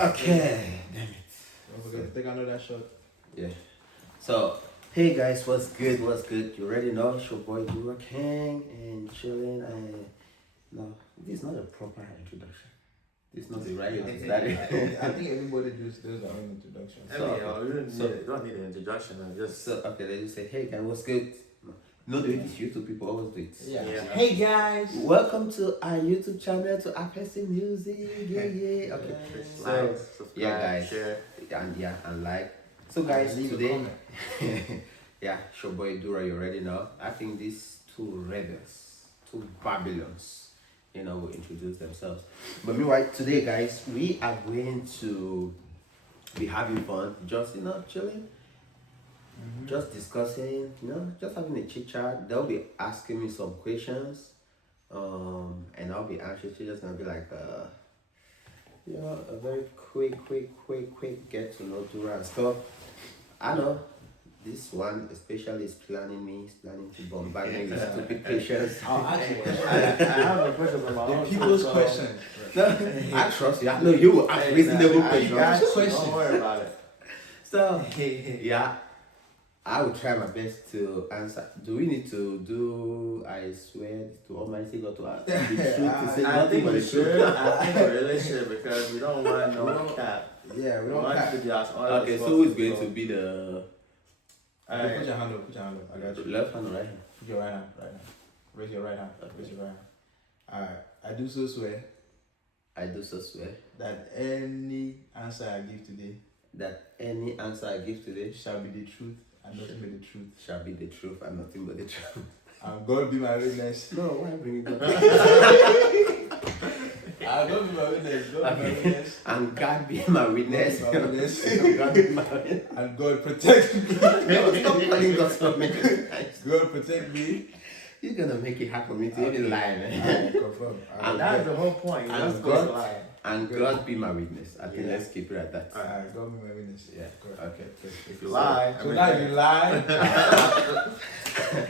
Okay, damn it. Don't forget to take another shot. Yeah. So, hey guys, what's good? What's good? You already know it's your boy Dura King and chilling. No, this is not a proper introduction. This is not the right way to start it. I think everybody does their own introduction. You don't need an introduction. Okay, then you say, hey guys, what's good? No, do it. These YouTube people always do it. Yeah. Hey guys. Welcome to our YouTube channel to Artistry Music. Yeah. Okay. Like, subscribe, yeah, guys. share. And like. So guys, Leave a today, comment. yeah, it's your boy Dura, you already know. I think these two rebels, two Babylons, will introduce themselves. But meanwhile, today, guys, we are going to be having fun, just chilling, just discussing, just having a chit chat. They'll be asking me some questions, and I'll be answering. It's just gonna be like a very quick get to know Dura and stuff. I know this one especially is planning to bombard me with stupid questions. Actually, I have a question for my the own. people's so- question. I trust you. I know you will ask reasonable You guys, questions. don't worry about it. So, yeah, I will try my best to answer. Do we need to do I swear to Almighty God to ask the truth to say I nothing think but we the should. truth? I think we really should because we don't want no cap. Yeah, we We don't want cap. to just honest. Okay, so who is going to be the Okay, put your hand up. Put your hand up. I got you. left hand or right hand? Put your right hand. Right hand. Raise your right hand. Raise your right hand. Alright. I do so swear I do so swear that any answer I give today that any answer I give today shall be the truth and nothing but the truth. shall be the truth and nothing but the truth. And God be my witness. No, why bring it up? And God be my witness. God be my witness. And God be my witness. God be my witness. God be my witness. And God protect me. No, stop calling God so many times. God protect me. You're gonna make it hard for me to even lie, man. I confirm. And That's the whole point. And That's God- good lie. And God be my witness. I think Yeah. let's keep it at that. Alright, God be my witness. Yeah. God. Okay. If you lie, So now you lie.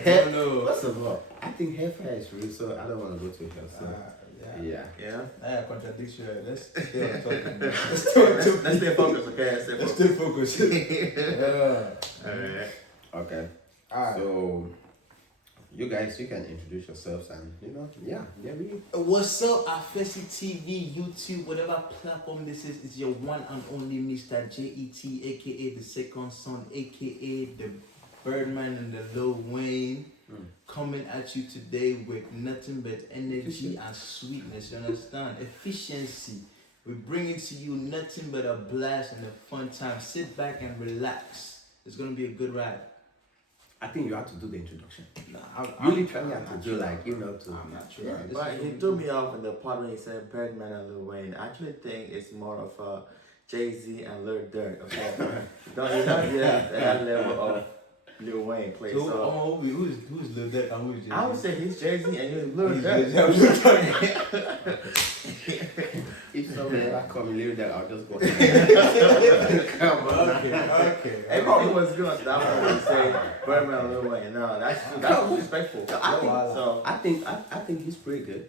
Hair, Oh no. first of all, I think hair fire is real, so I don't want to go to hell. So, Yeah. yeah. That contradiction. Let's stay on topic. Let's stay focused, okay? Let's stay focused. Yeah. Alright. Okay. Alright. So, you guys, you can introduce yourselves and we. What's up, Artistry TV, YouTube, whatever platform this is, it's your one and only Mr. JET, aka the second son, aka the Birdman and the Lil Wayne, coming at you today with nothing but energy and sweetness, you understand? Efficiency. We bring to you nothing but a blast and a fun time. Sit back and relax. It's gonna be a good ride. I think you have to do the introduction. Nah, You literally have to do to. I'm not sure. Yeah, but he threw me off in the part when he said Birdman and Lil Wayne. I actually think it's more of a Jay-Z and Lil Durk, okay? Don't you not get that level of Lil Wayne play. So Who's Lil Durk and who's Jay-Z? I would say he's Jay-Z and you're Lil Who's Durk. Jay-Z? If somebody ever come live that, I'll just go. Come on. Okay. It probably was good on that one when you say Birdman and Lil Wayne. No, that's disrespectful. I think he's pretty good.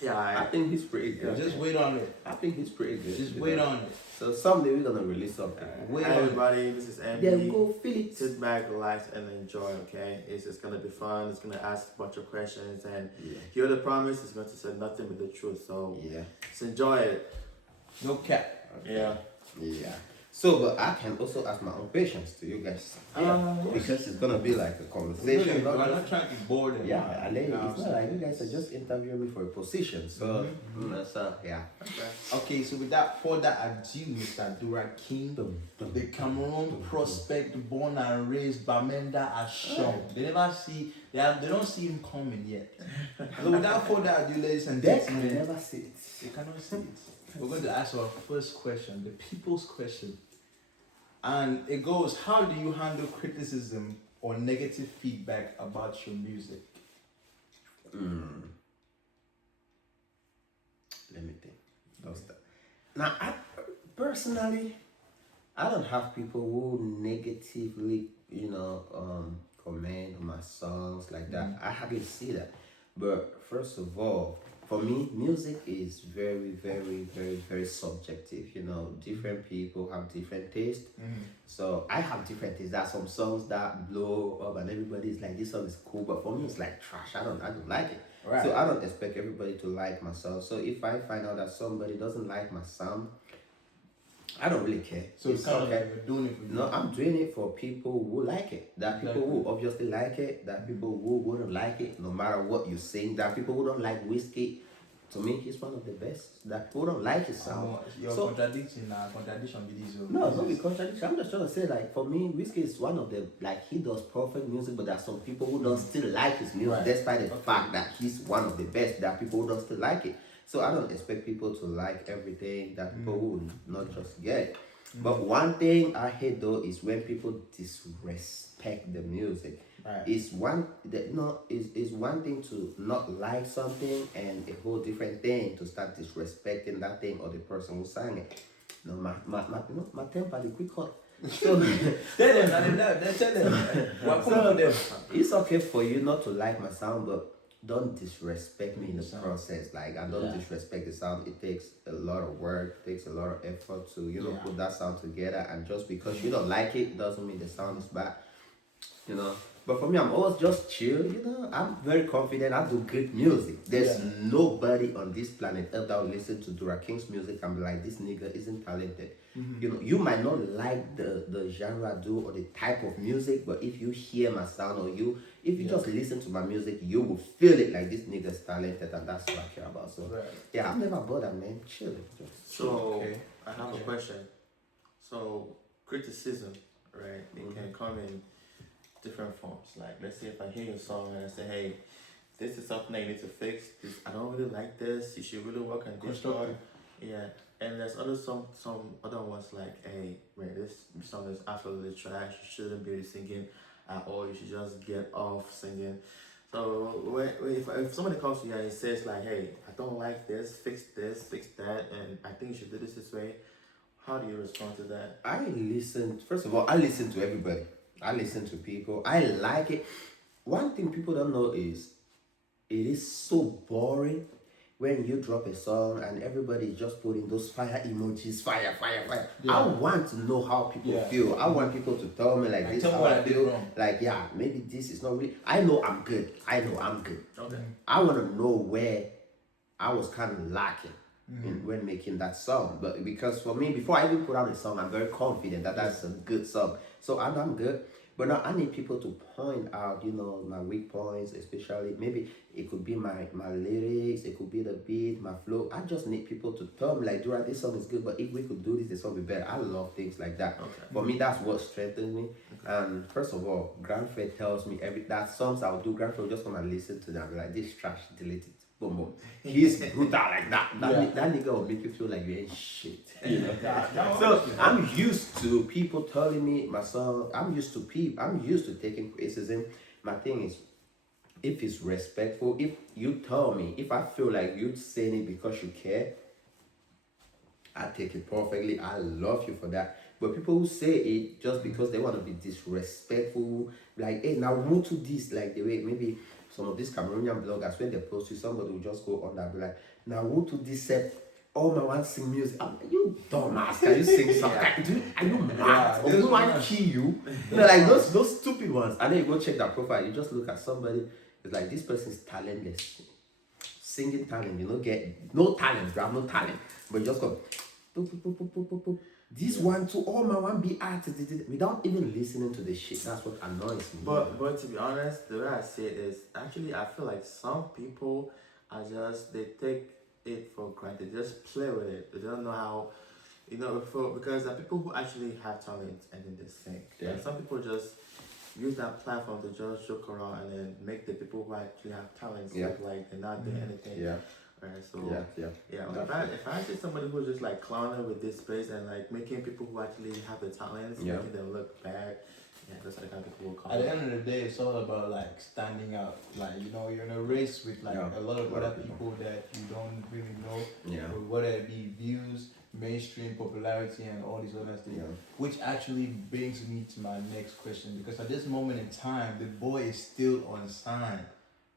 Yeah, I think he's pretty good. Just wait on it. I think he's pretty good. Just wait on it. So someday we're gonna release something. Wait Hi on it. everybody, this is MB. Then go feel it. Sit back, relax, and enjoy, okay? It's just gonna be fun. It's gonna ask a bunch of questions, and hear the promise. It's going to say nothing but the truth. So just enjoy it. No cap. Yeah. So, but I can also ask my own questions to you guys. Because it's gonna be like a conversation. We're not trying to bore them. Yeah, and then it's not like you guys are just interviewing me for a position. So, Okay, so without further ado, Mr. Dura King, the Cameroon prospect, born and raised, Bamenda Ashon. They don't see him coming yet. So without further ado, ladies and They gentlemen, can never see it. they cannot see it. We're going to ask our first question, the people's question. And it goes, how do you handle criticism or negative feedback about your music? Let me think. Now, personally, I don't have people who negatively, comment on my songs like that. I hardly see that. But first of all, for me, music is very, very, very, very subjective. You know, different people have different tastes. So I have different tastes. There are some songs that blow up, and everybody's like, "This song is cool," but for me, it's like trash. I don't like it. Right. So I don't expect everybody to like my song. So if I find out that somebody doesn't like my sound, I don't really care. So it's kind of like you're doing it for you. No, I'm doing it for people who like it. There are people who obviously like it. There are people who wouldn't like it, no matter what you sing. There are people who don't like whiskey. To me, he's one of the best. That who don't like his sound. You're So- contradicting contradiction with this. No, it's not be contradiction. I'm just trying to say, like, for me, whiskey is one of the, like, he does perfect music, but there are some people who don't still like his music, Right. despite the fact that he's one of the best. There are people who don't still like it. So I don't expect people to like everything. That people who will not just get it. But one thing I hate though is when people disrespect the music. Right. It's one that is one thing to not like something, and a whole different thing to start disrespecting that thing or the person who sang it. No, my temper the quick cut. So Tell them. Welcome to them. it's okay for you not to like my sound, but don't disrespect me in the process. Like, I don't disrespect the sound. It takes a lot of work, takes a lot of effort to put that sound together. And just because you don't like it doesn't mean the sound is bad. You know. But for me, I'm always just chill. You know, I'm very confident. I do good music. There's nobody on this planet Earth that will listen to Dura King's music and be like, this nigga isn't talented. You know, you might not like the genre I do or the type of music, but if you hear my sound or if you just listen to my music, you will feel it like this nigga's talented, and that's what I care about. So yeah, I'm never bothered, man. Chill. So I have a question. So criticism, right? It can come in different forms. Like, let's say if I hear your song and I say, hey, this is something that you need to fix. I don't really like this. You should really work on this part. Yeah. And there's some other ones like, hey, man, this song is absolutely trash. You shouldn't be singing at all. You should just get off singing. So if somebody comes to you and says like, hey, I don't like this, fix that, and I think you should do this way, how do you respond to that? First of all, I listen to everybody. I listen to people. I like it. One thing people don't know is it is so boring when you drop a song and everybody is just putting those fire emojis, fire. I want to know how people feel. I want people to tell me like this how I feel. Like, yeah, maybe this is not really. I know I'm good. Okay. I want to know where I was kind of lacking when making that song. But because for me, before I even put out a song, I'm very confident that that's a good song. So I'm good. But now I need people to point out, my weak points, especially maybe it could be my lyrics, it could be the beat, my flow. I just need people to tell me like, Dura, this song is good, but if we could do this, the song would be better. I love things like that. Okay. For me, that's what strengthens me. And first of all, Grandfred tells me that songs I will do, Grandfred will just come and listen to them and be like, this trash, delete it. Boom, boom. He's brutal like that. That nigga will make you feel like you ain't shit. So I'm used to people telling me my song. I'm used to taking criticism. My thing is, if it's respectful, if you tell me, if I feel like you saying it because you care, I take it perfectly. I love you for that. But people who say it just because they want to be disrespectful, like, hey, now move to this, like the way maybe some of these Cameroonian bloggers, when they post you, somebody will just go on that, be like, now move to this set. Oh, my one sing music. I'm like, you dumbass, can you sing something? Are you mad? Or do I kill you? Like those stupid ones. And then you go check that profile, you just look at somebody, it's like, this person is talentless. Singing talent, get no talent, you have no talent. But you just go, boop, boop, boop, boop, boop, boop, boop. This one too, oh my one be artist, without even listening to the shit. That's what annoys me. But to be honest, the way I see it is actually I feel like some people are they take it for granted. They just play with it. They don't know how, because there are people who actually have talent and then they sing. Yeah. And some people just use that platform to just joke around and then make the people who actually have talent look like they're not doing anything. Yeah. Right, so if I see somebody who's just like clowning with this space and like making people who actually have the talents, making them look bad, that's the kind of people who call. At the end of the day, it's all about like standing out. Like, you're in a race with like a lot of other people that you don't really know. Whether it be views, mainstream popularity, and all these other things. Which actually brings me to my next question, because at this moment in time, the boy is still unsigned.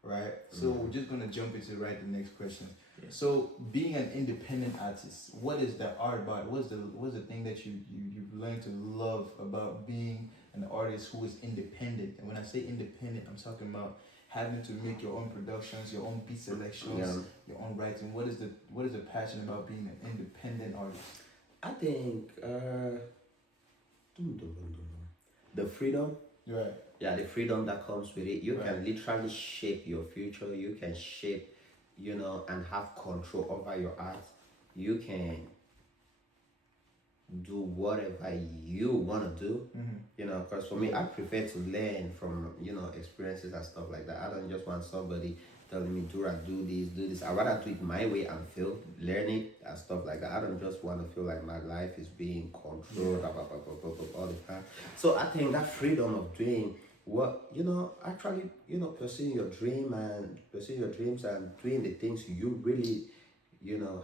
right? So we're just gonna jump into the next question. Yeah. So being an independent artist, what is the art about? What's the thing that you've learned to love about being an artist who is independent? And when I say independent, I'm talking about having to make your own productions, your own beat selections, your own writing. What is the passion about being an independent artist? I think the freedom. Right. Yeah, the freedom that comes with it. You can literally shape your future. You can shape, and have control over your art. You can do whatever you want to do. Because for me, I prefer to learn from, experiences and stuff like that. I don't just want somebody telling me, Dura, do this. I rather do it my way and feel, learn it and stuff like that. I don't just want to feel like my life is being controlled all the time. So I think that freedom of doing what, actually, pursuing your dreams and doing the things you really,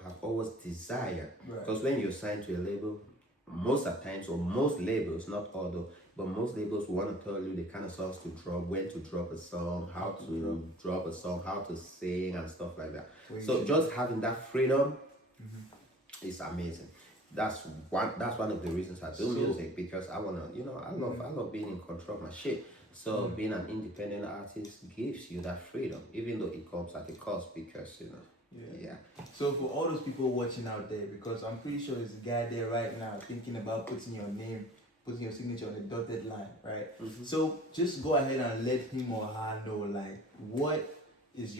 have always desired. Because when you're signed to a label, most of the times, or most labels, not all though, but most labels want to tell you the kind of songs to drop, when to drop a song, how to drop a song, how to sing and stuff like that. So just having that freedom is amazing. That's one of the reasons I do music, because I wanna, I love being in control of my shit. So being an independent artist gives you that freedom, even though it comes at a cost, because Yeah. So for all those people watching out there, because I'm pretty sure there's a guy there right now thinking about putting your signature on the dotted line, right? So just go ahead and let him or her know, like, what should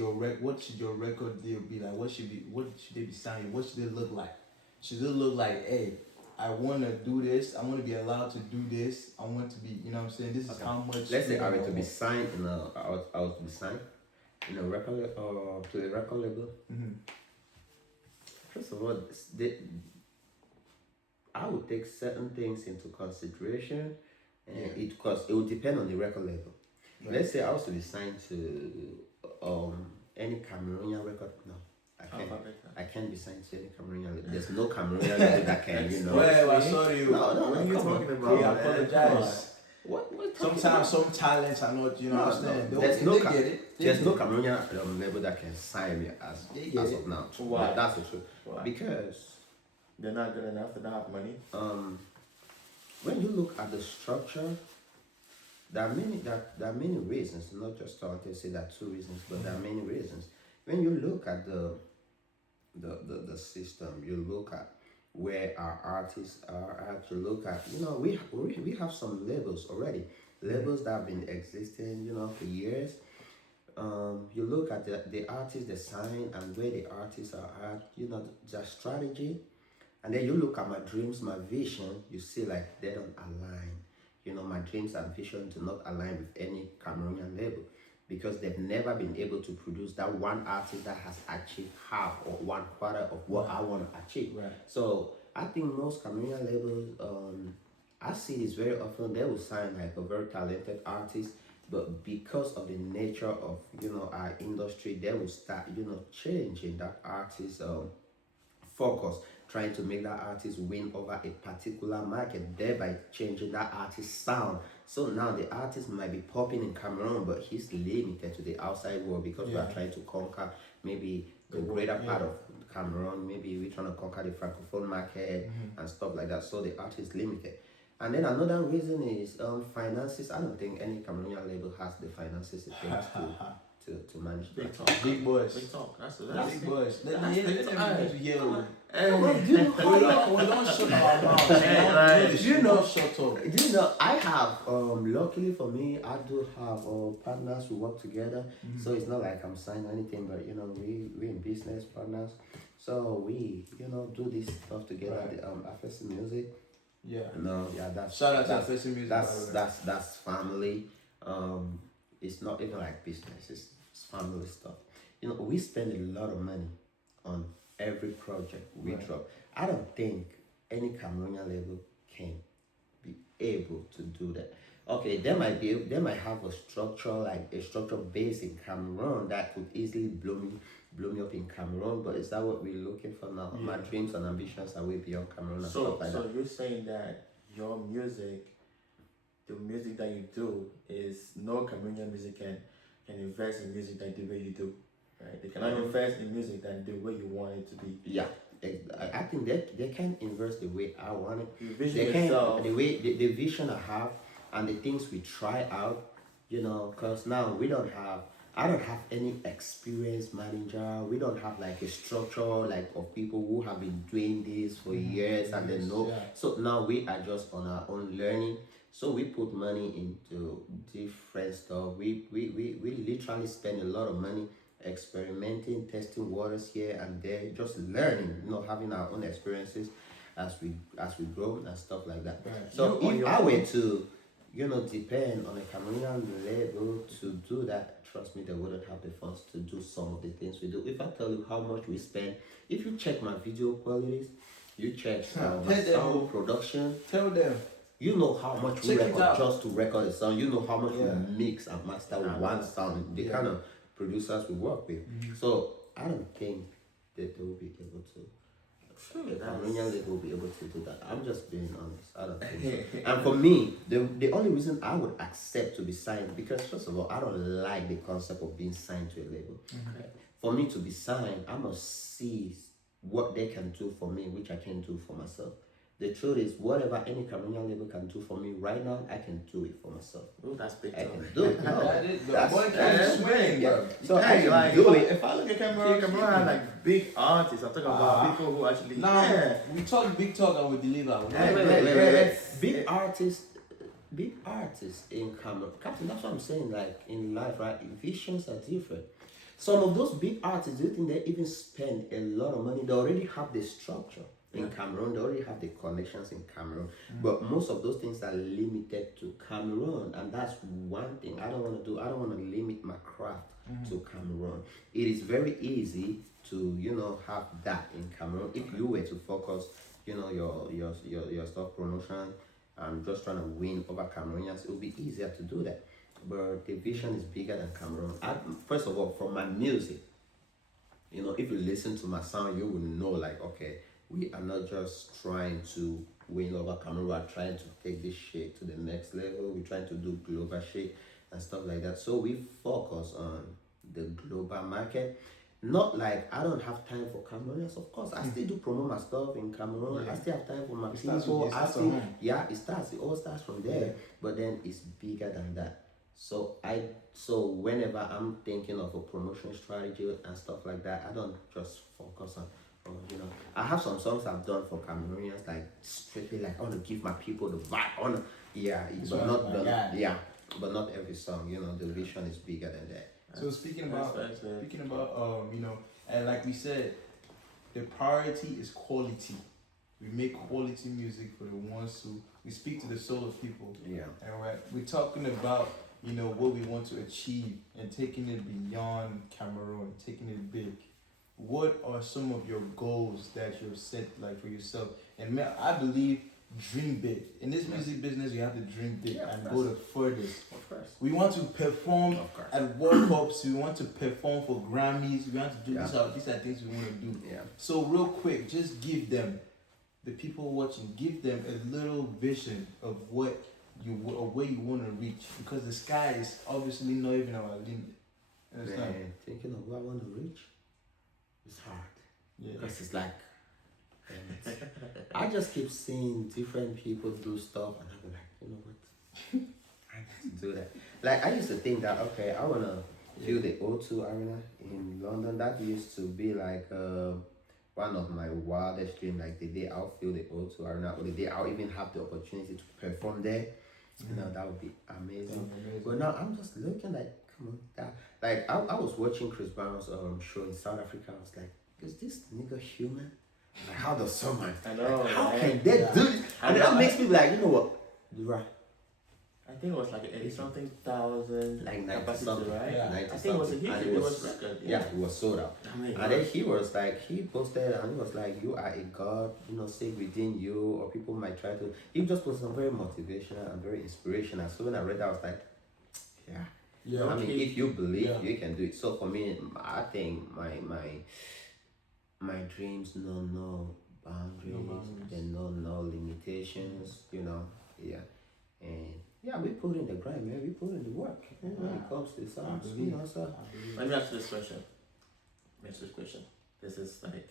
your record deal be like? What should they be signing? What should it look like? Should it look like, hey, I want to do this. I want to be allowed to do this. I want to be, what I'm saying? This is how much. Let's say I were to be signed I was to be signed in a record to a record label. First of all, I would take certain things into consideration, and because it would depend on the record label. Let's say I was to be signed to any Cameroonian record. No, I can't be signed to any Cameroonian label. There's no Cameroonian label that can, Well, I'm sorry. What are you talking about? I apologize. What Sometimes some talents are not, understand. There's no Cameroonian label that can sign me as of now. Why? That's the truth. Why? Because they're not good enough. They don't have money. When you look at the structure, there are many reasons. Not just I want to say that 2 reasons, but there are many reasons. When you look at the system, you look at where our artists are at, you look at, we have some labels already, labels that have been existing, for years. You look at the artists they sign and where the artists are at, their strategy, and then you look at my dreams, my vision, you see like they don't align. My dreams and vision do not align with any Cameroonian label, because they've never been able to produce that one artist that has achieved half or 1/4 of what I want to achieve. So I think most Cameroonian labels, I see this very often, they will sign like a very talented artist, but because of the nature of, our industry, they will start, changing that artist's focus, trying to make that artist win over a particular market, thereby changing that artist's sound. So now the artist might be popping in Cameroon, but he's limited to the outside world, because we are trying to conquer maybe the greater part of Cameroon. Maybe we're trying to conquer the Francophone market and stuff like that. So the artist is limited. And then another reason is finances. I don't think any Cameroonian label has the finances it takes to manage Big that. talk. Big boys. Big talk. That's Big boys. Let that's me big talk. hear you. Hey, We don't shut our mouths. Don't shut up. I have, luckily for me, I do have partners who work together. So it's not like I'm signed or anything, but we in business partners. So we, do this stuff together. The FS Music. That's shout out to FS Music. That's family. It's not even like business. It's family stuff. We spend a lot of money on every project we drop. I don't think any Cameroonian label can be able to do that. Okay, they might have a structure based in Cameroon that could easily blow me up in Cameroon, but is that what we're looking for now? My dreams and ambitions are way beyond Cameroon and stuff like that. So you're saying that your music, the music that you do, is no Cameroonian music can can invest in music like the way you do. Right? They cannot invest in music like the way you want it to be. Yeah, I think that they can invest the way I want it. You vision They can yourself. the way the vision I have and the things we try out. Because now I don't have any experienced manager. We don't have like a structure like of people who have been doing this for years and they know. Yeah. So now we are just on our own learning. So we put money into different stuff. We literally spend a lot of money experimenting, testing waters here and there, just learning, having our own experiences as we grow and stuff like that. Right. So You on if your I own. were to, depend on a Cameroonian level to do that, trust me, they wouldn't have the funds to do some of the things we do. If I tell you how much we spend, if you check my video qualities, you check my Tell them. sound production, Tell them. you know how much we Check it record out. just to record a sound. You know how much Yeah. we mix and master with one sound. The Yeah. kind of producers we work with. So I don't think that they will be able to. The Cameroonian league will be able to do that. I'm just being honest. I don't think so. And for me, the only reason I would accept to be signed, because first of all, I don't like the concept of being signed to a label. For me to be signed, I must see what they can do for me, which I can do for myself. The truth is, whatever any Cameroonian label can do for me right now, I can do it for myself. Oh, that's big I talk. can do it. No, That is the that's- boy that's can swing, yeah. bro. So I Hey, can like, do if, it. if I look at Cameroon has like big artists. I'm talking about people who actually. Now Yeah. we talk big talk and we deliver. Hey, Wait. Yes. Big artists in Cameroon. Captain, that's what I'm saying. Like in life, right? Visions are different. Some of those big artists, do you think they even spend a lot of money? They already have the structure in Cameroon. They already have the connections in Cameroon. But most of those things are limited to Cameroon, and that's one thing I don't want to do. I don't want to limit my craft to Cameroon. It is very easy to have that in Cameroon if you were to focus your stuff promotion and just trying to win over Cameroonians. It would be easier to do that, but the vision is bigger than Cameroon. First of all, from my music, if you listen to my sound, you will know, like, okay, we are not just trying to win over Cameroon, we are trying to take this shit to the next level. We're trying to do global shit and stuff like that. So we focus on the global market. Not like I don't have time for Cameroonians. Of course, I still do promote my stuff in Cameroon. I still have time for my It starts people. with you, it I starts at still, home. yeah, it all starts from there. Yeah. But then it's bigger than that. So whenever I'm thinking of a promotion strategy and stuff like that, I don't just focus on I have some songs I've done for Cameroonians, like strictly like I want to give my people the vibe. But not every song. The vision is bigger than that. So speaking about That's and like we said, the priority is quality. We make quality music for the ones who we speak to the soul of people. Yeah. And we're talking about what we want to achieve and taking it beyond Cameroon, taking it big. What are some of your goals that you've set like for yourself? And man, I believe dream big. In this music business, you have to dream big and go the furthest. Of course. We want to perform Of course. at World Cups. We want to perform for Grammys. We want to do Yeah. these are things we want to do. Yeah. So real quick, just give them, the people watching, give them a little vision of what where you want to reach, because the sky is obviously not even our limit. Understand? Man, thinking of where I want to reach, it's hard. Yeah. Because it's like, I just keep seeing different people do stuff, and I'm like, you know what? I need to do that. Like, I used to think that, okay, I want to fill the O2 Arena in London. That used to be like one of my wildest dreams. Like, the day I'll fill the O2 Arena, or the day I'll even have the opportunity to perform there. That would be amazing. But now I'm just looking like, come on, like I was watching Chris Brown's show in South Africa. I was like, is this nigga human? Like, how does someone? I know. How right? can they do this? And that makes me like, you know what? Dura, I think it was like 80-something thousand like 90 capacity, something, right? Yeah. 90 I think it was a something. hit. And It was record. yeah, it was sold out. I mean, And then he was like, he posted and he was like, you are a God, sit within you, or people might try to. He just was some very motivational and very inspirational. So when I read that, I was like, yeah. Yeah. I mean, Okay. if you believe, Yeah. you can do it. So for me, I think my dreams know boundaries, No boundaries. they know no limitations, yeah. And yeah, we put in the grind, man. We put in the work. When it comes to songs, you know, so. Let me ask you this question. This is like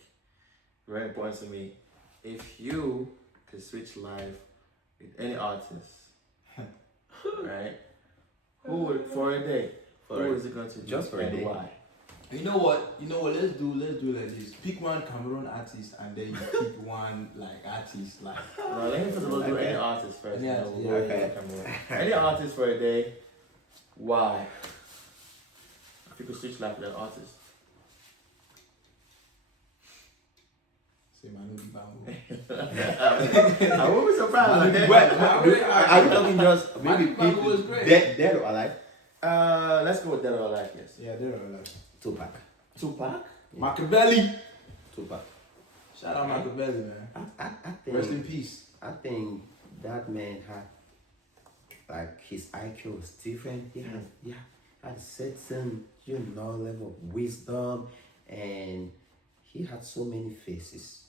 very important to me. If you could switch life with any artist, right? Who would for a day? Who is it going to be? Just for a and day. why? You know what? Let's do like this. Pick one Cameroon artist and then you pick one like artist like. No, let me first of all do any artist first. Yeah, We'll yeah, go okay. to Cameroon. Any artist for a day. Why? If you could switch life with an artist. Say Manu Dibango. I won't be surprised. Are you talking just maybe Dibango people was great. dead or alive? Let's go with Dead or Alive, yes. Yeah, they're alive. Tupac. Tupac? Machiavelli. Tupac. Shout out Machiavelli, man. I think. Rest in peace. I think that man had, like, his IQ was different. He had a certain, level of wisdom, and he had so many faces.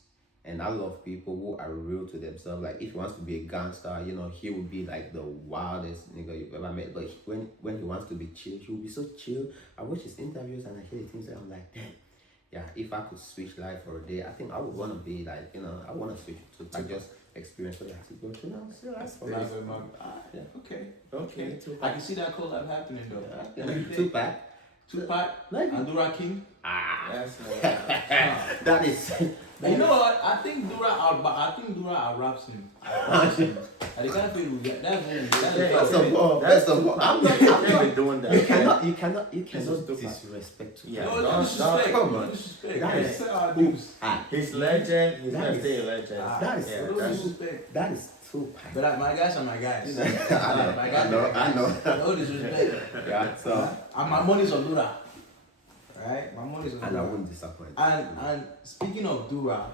And I love people who are real to themselves. Like, if he wants to be a gangster, he would be like the wildest nigga you've ever met. But when he wants to be chill, he will be so chill. I watch his interviews and I hear the things that I'm like, damn. Yeah, if I could switch life for a day, I think I would want to be like, I want to switch to just experience what I have to go through. So that's for me. Yeah. Okay. Okay. I can see that collab happening though. Yeah. Tupac. Tupac and Dura King. That's That is. You know what? I think Dura raps him. And the kind of people First of all, I'm not been doing that. You cannot Tupac. disrespect Tupac. Yeah. No disrespect. come on. Disrespect. That is- Say our news. He's legend. He's That gonna is- stay a legend. that is- yeah, No that's, disrespect. That is Tupac. But my guys are my guys. I know. No disrespect. Yeah, so And my money's on Dura. Right? My money's on and I Dura. won't disappoint. And speaking of Dura,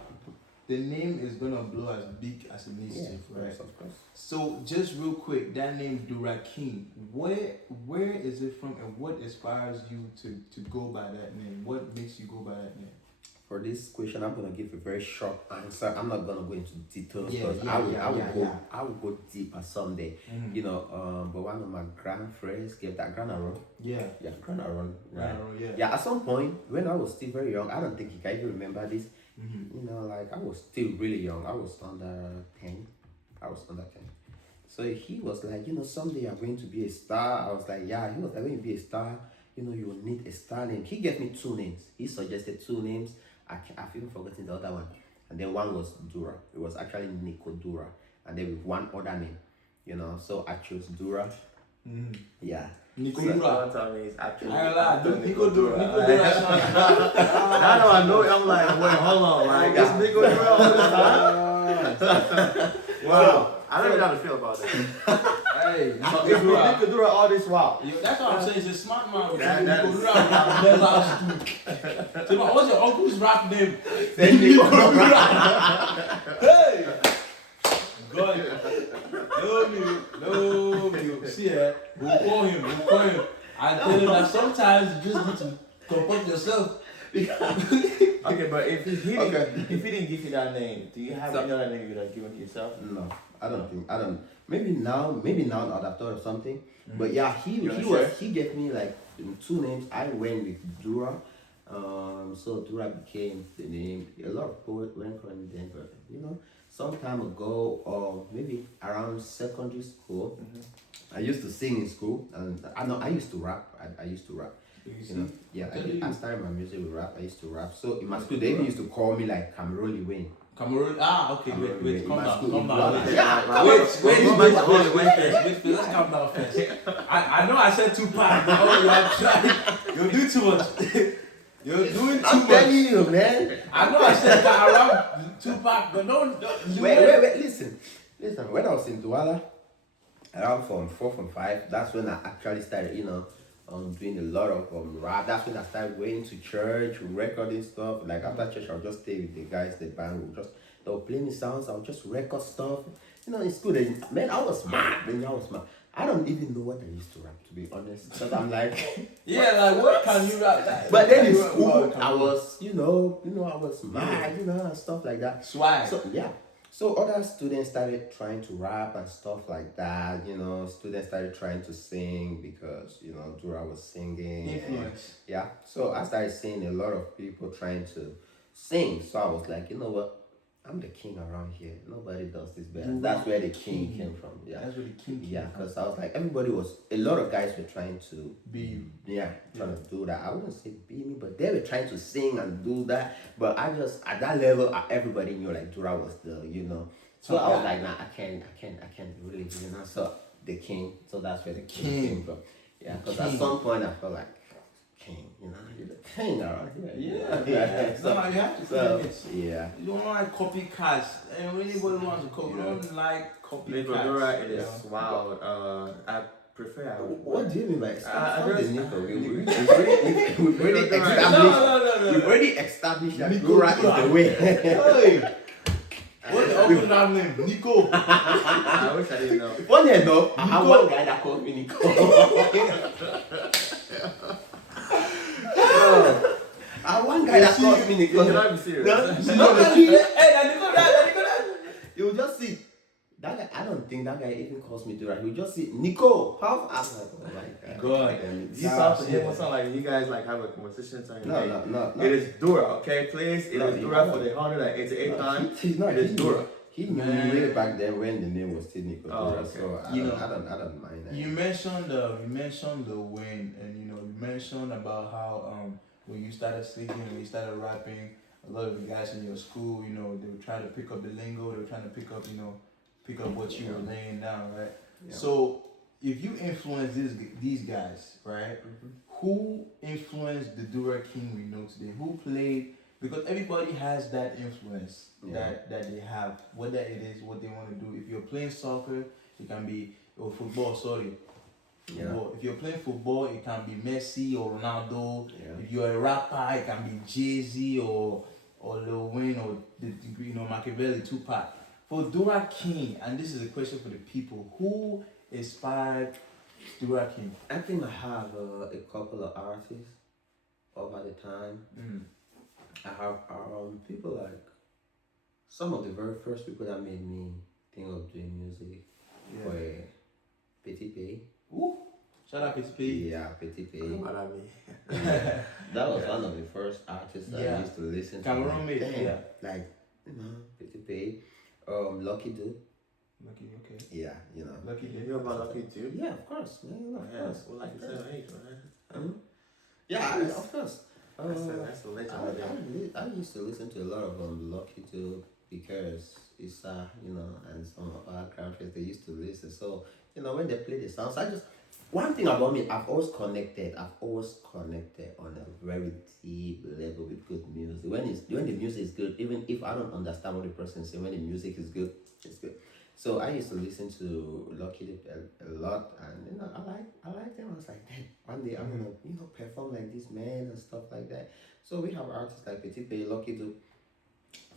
the name is gonna blow as big as it needs to, right? Of course. So just real quick, that name Dura King, where is it from and what inspires you to go by that name? What makes you go by that name? For this question, I'm gonna give a very short answer. I'm not gonna go into details Yeah, because yeah, I will go deeper someday. But one of my grandfriends gave that grandma. Yeah. Yeah, grandma. Right. Yeah. Yeah, at some point when I was still very young, I don't think you can even remember this. Like I was still really young. I was under 10. So he was like, someday you're going to be a star. I was like, yeah. He was like, when you be a star, you will need a star name. He gave me 2 names. He suggested 2 names. I've even forgotten the other one. And then one was Dura. It was actually Nico Dura. And then with one other name, So I chose Dura. Yeah. Nico Dura. Dura. Tell me it's actually. I lie. Nico Dura. Now I know it. I'm like, wait, hold on. Like, it's Nico Dura all the time. Wow. I don't even know how to feel about that. Hey, So it's Nico Dura all this while. that's what I'm saying. He's a smart man. That Nico is- Dura never asked you. So what's your uncle's rap name? Nico Hey! God. No, me. See, we'll call him. I tell him that sometimes you just need to comport yourself. Okay, but if he Okay. didn't give you that name, do you have any other name you would have given to yourself? No, I don't. Maybe now I'd have thought of something. But yeah, he gave me like 2 names. I went with Dura. So Dura became the name. A lot of poets went for it then, but some time ago, or maybe around secondary school, I used to sing in school, and I used to rap. I used to rap. Yeah, I started my music with rap. I used to rap. So in my school, they even used to call me like Cameroonian Wayne. Cameroon. Okay, wait, calm down. Yeah, Wait, let's calm down first. I know I said Tupac. Oh, you are trying. You're doing too much. You're doing too I'm telling much. you, man. I know I said that around Tupac, but don't Wait, listen. When I was in Douala, around from 4, from 5, that's when I actually started, doing a lot of rap. That's when I started going to church, recording stuff. Like after church, I'll just stay with the guys, the band. They'll play me sounds. I'll just record stuff. In school, man, I was mad. I don't even know what I used to rap, to be honest. Because I'm like, yeah, like what can you rap? Like, but then in school, I was, I was mad, and stuff like that. Swag. So yeah. So other students started trying to rap and stuff like that. Students started trying to sing because Dura was singing. Influence. Yeah. So I started seeing a lot of people trying to sing. So I was like, you know what? I'm the king around here. Nobody does this better. That's where the king came from. Yeah. That's where the king came Yeah, from. because I was like, a lot of guys were trying to Be you. yeah, trying to do that. I wouldn't say be me, but they were trying to sing and do that. But I just, at that level, everybody. Like Dura was So I was like, nah, I can't really, So the king, so that's where the king came from. Yeah, because at some point I felt like, king, you're the king around here. Yeah. So you have to say this. Yeah. You don't like copycats. And anybody wants to copy, you don't like copycats. Dura, it is wild. I prefer. What do you mean by No. We've already established that Dura is the way. Hey! What's the other name? Nico. I wish I didn't know. Funny enough, I have one guy that calls me Nico. I have one guy that calls me Nico. You cannot be serious. You will just see that guy. I don't think that guy even calls me Dura. He will just see Nico. How? I'm like, oh my God. You talk to him or something like you guys like have a conversation. No. It is Dura, okay, please. It is Dura for the 188th time. It is Dura. He knew me way back then when the name was still Nico Dura. Okay. So I don't mind that. You mentioned Lil Wayne, and you mentioned about how when you started singing, when you started rapping, a lot of the guys in your school, they were trying to pick up the lingo, they were trying to pick up what you were laying down, right? Yeah. So if you influence these guys, right? Mm-hmm. Who influenced the Dura King we know today? Who played? Because everybody has that influence that they have, whether it is what they want to do. If you're playing soccer, it can be football. Sorry. Yeah. If you're playing football, it can be Messi or Ronaldo. Yeah. If you're a rapper, it can be Jay-Z or Lil Wayne or Machiavelli, Tupac. For Dura King, and this is a question for the people, who inspired Dura King? I think I have a couple of artists over the time. I have people like some of the very first people that made me think of doing music were Petit P. Ooh, shout out Petit P. Yeah, Petit P. What I mean. That was one of the first artists that I used to listen to. Cameroonian, like Petit P. Lucky Dude. Lucky, okay. Yeah, Lucky, you know about Lucky too? Yeah, of course, man. Of course. Well, like the same age, right? Yeah, of course. That's a legend. I used to listen to a lot of Lucky Dude because it's and some of our grandparents they used to listen. So when they play the songs, one thing about me, I've always connected on a very deep level with good music. When the music is good, even if I don't understand what the person is saying, when the music is good, it's good. So I used to listen to Lucky Dude a lot, and I like them. I was like, damn, one day I'm gonna perform like this man and stuff like that. So we have artists like Petit P, Lucky Dude,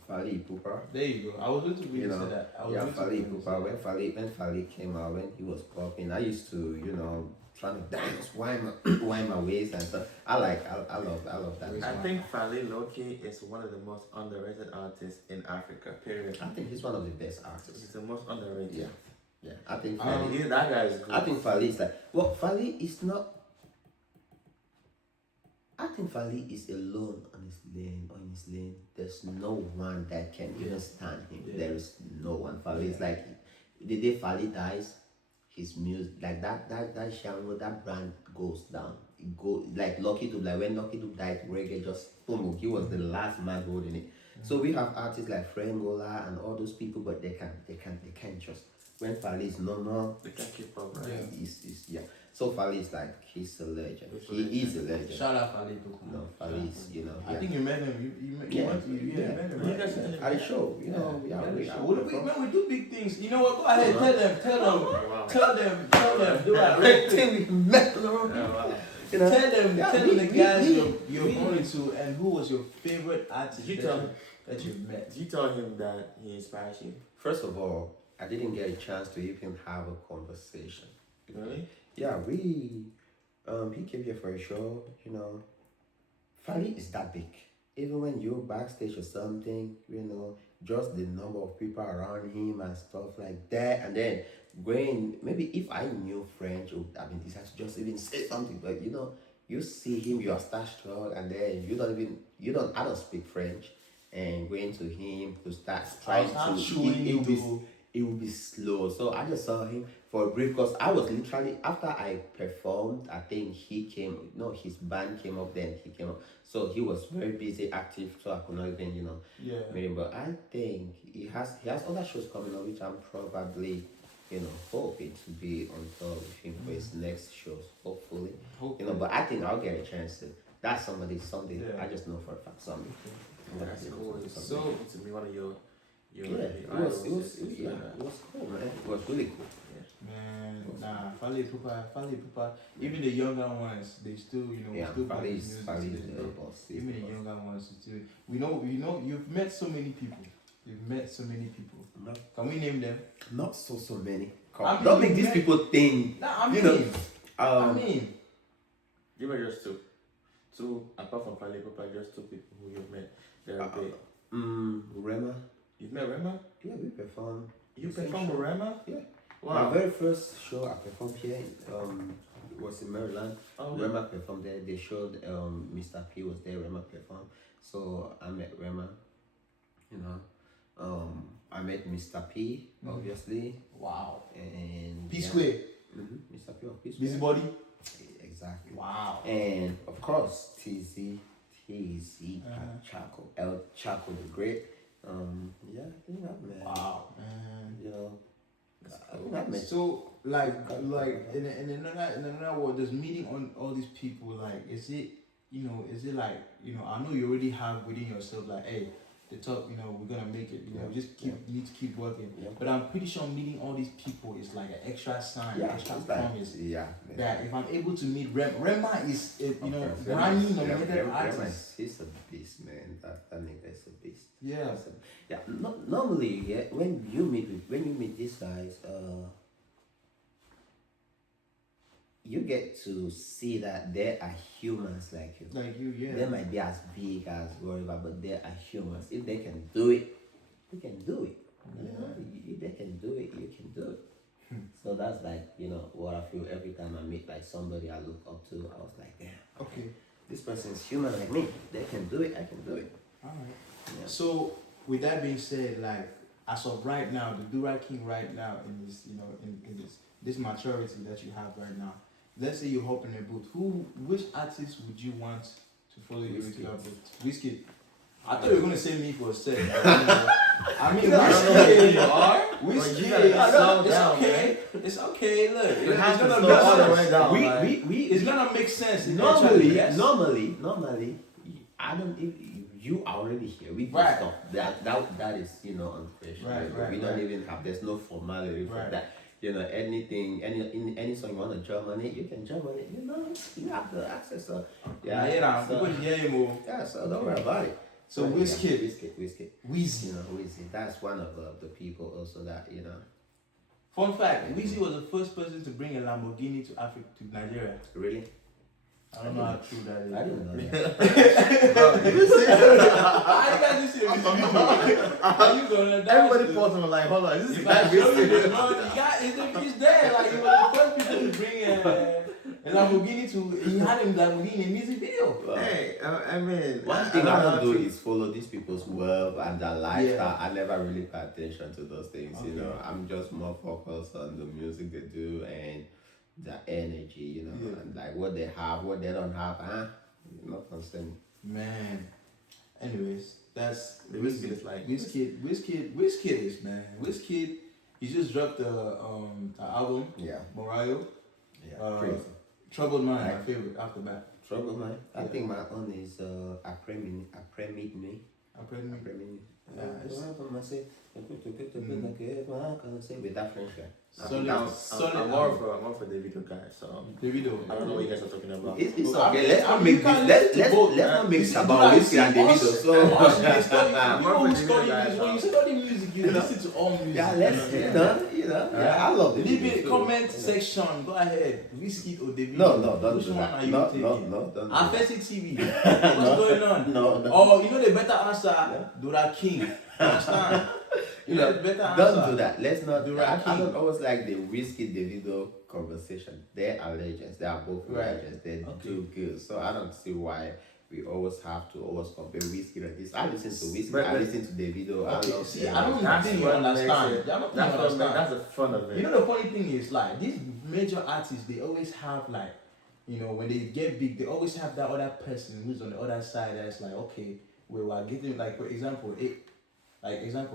Fally Ipupa. There you go. I was going to really say that. Fally Ipupa. When Fally came out, when he was popping, I used to trying to dance, wind my waist and stuff. I love that. I think Fally Loki is one of the most underrated artists in Africa. Period. I think he's one of the best artists. He's the most underrated. Yeah. I think that guy is good. I think Fally is Fally is not. I think Fally is alone on his lane. There's no one that can even stand him. Yeah. There is no one. Fally is like the day Fally dies, his music like that genre, that brand goes down. It goes like Lucky Dube. Like when Lucky Dube died, reggae just boom. He was the last man holding it. So we have artists like Frengola and all those people, but they can't just when Fally is no more. They can't keep up, right? Yeah. So Fally is like he's a legend. He is a legend. Shout out Fally. No, Fally is I think you met him. You met him. Right? At the show, we do big things. You know what? Go ahead, tell them. Do I we met Tell them the guys you're going to, and who was your favorite artist that you met. Did you tell him that he inspires you? First of all, I didn't get a chance to even have a conversation. Really? Yeah, he came here for a show, Fally is that big. Even when you're backstage or something, just the number of people around him and stuff like that. And then when maybe if I knew French, or I mean, this has to just even say something, but you see him, you are starstruck, and then I don't speak French, and going to him to start trying to, it will be slow. So I just saw him for a brief because I was literally after I performed. I think he came. No, his band came up. Then he came up. So he was very busy, active. So I could not even meet him. But I think he has other shows coming up, which I'm probably hoping to be on tour with him for his next shows. Hopefully. But I think I'll get a chance to. That's something. I just know for a fact. Something. That's cool. So to be one of your it was cool, man. It was really cool. man, nah, Fally Pupa, even the younger ones, they still, still put music to this day. Even the younger ones still. We know, you've met so many people. No. Can we name them? Not so many. Don't make these people think. Nah, I mean, you were just two apart from Fally Pupa, just two people who you've met. They're big. Rema. You've met Rema? Yeah, we performed. You performed with Rema? Yeah. Wow. My very first show I performed here was in Maryland. Oh, Rema performed there. They showed Mr. P was there. Rema performed. So I met Rema. I met Mr. P obviously. wow. And P Square. Mr. P of P Square. Busybody. Exactly. Wow. And of course TZ Chaco, El Chaco the Great. Yeah, I think I've met. Wow, man. I think I've met. So like in another word, just meeting on all these people, like is it like I know you already have within yourself like, hey, the top, we're gonna make it, need to keep working. Yeah. But I'm pretty sure meeting all these people is like an extra sign, extra it's promise. like, That if I'm able to meet Rema is Rema Grammy nominated artist. He's a beast, man. That nigga is a beast. Yeah. Normally, when you meet these guys, you get to see that they are humans like you. Like you, yeah. They might be as big as whatever, but they are humans. If they can do it, you can do it. If they can do it, you can do it. So that's like, what I feel every time I meet like somebody I look up to. I was like, damn, Okay. this person is human like me. They can do it, I can do it. Alright. Yeah. So with that being said, like as of right now, the Dura King right now in this, in this maturity that you have right now, let's say you hop in a booth, which artist would you want to follow you into that booth? Wizkid. I thought you were gonna say me for a second. I mean, Wizkid. It's okay. It's okay. Look, You have it's to gonna slow make all the sense. way down. It's gonna make sense. Normally, eventually, I don't. If you are already here, we can Right. stop. That is unprofessional. Right, We don't even have. There's no formality for Right. that. Anything, any song you want to jump on it, you can jump on it. You have the access. So so don't worry about it. So Wizkid. Wizkid. Weezy. Wizzy. That's one of the people also that Fun fact: Weezy was the first person to bring a Lamborghini to Africa, to Nigeria. Really. I don't know how true that is. I didn't know that. Everybody paused and was like, hold on, is this If guy I show you the Wizkid? Lord, he's there. Like he was the first people to bring a Lamborghini to. He had him Lamborghini in a music video. Hey, I mean, One thing I don't do is follow these people's wealth and their lifestyle. I never really pay attention to those things. I'm just more focused on the music they do and their energy, and like what they have, what they don't have. Not concerned. Man. Anyways, that's The Wizkid is like Wizkid is, man. Wizkid, he just dropped the album, Yeah. Mariah. Crazy. Troubled Mind, my favorite after that. Trouble, man. I Yeah. think my own is I pray meet me. I pray me. I pray meet me. Yeah, it's- One of them I say With that French guy. I'm more of a Davido guy, so Davido. I don't know what you guys are talking about. It's okay. Let's not make this. Let's not make this about whiskey and Davido. So when you study music, you listen to all music. yeah, let's yeah, I love the Leave it comment section. Go ahead. Whiskey or Davido? No, don't Which do one that. are you No, taking? don't do that. Authentic TV. What's going on? No. Oh, you know the better answer. Dura King. Understand? You know, better don't answer. do that. Let's not. Dura I King. don't always like the whiskey Davido conversation. They are legends. They are both Right. legends. They do good. So I don't see why we always have to always compare whiskey like this. I listen to whiskey. I listen to Davido. I love. See, I don't That's think you what understand. makes it- I don't think That's you what understand. that's the fun of it. You know the funny thing is like these major artists, they always have like, you know, when they get big, they always have that other person who's on the other side that's like, okay, we are getting like for example,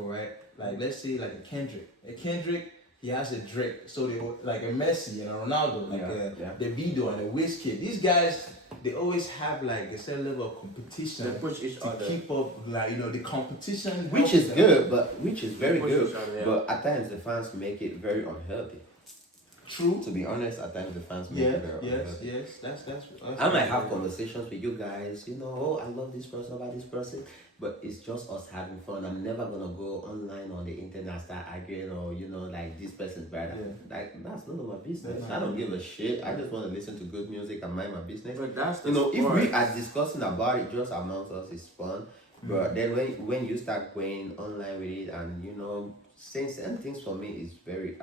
right? Like let's say like a Kendrick, he has a Drake, so they like a Messi and a Ronaldo, like the Davido and a Wizkid. These guys, they always have like a certain level of competition. They push each to other. keep up, like, you know, the competition. Which helps is them. good, which is very Push good. each other, yeah. But at times the fans make it very unhealthy. True. To be honest, at times the fans make it very unhealthy. Yes. That's I might have conversations with you guys, you know, oh, I love this person about this person, but it's just us having fun. I'm never gonna go online on the internet and start arguing or, you know, like this person's better. Yeah. Like, that's none of my business. That's I don't give a shit. I just want to listen to good music and mind my business. But that's the You know, if sport. we are discussing about it just amongst us, it's fun. But then when you start going online with it and, you know, saying certain things for me is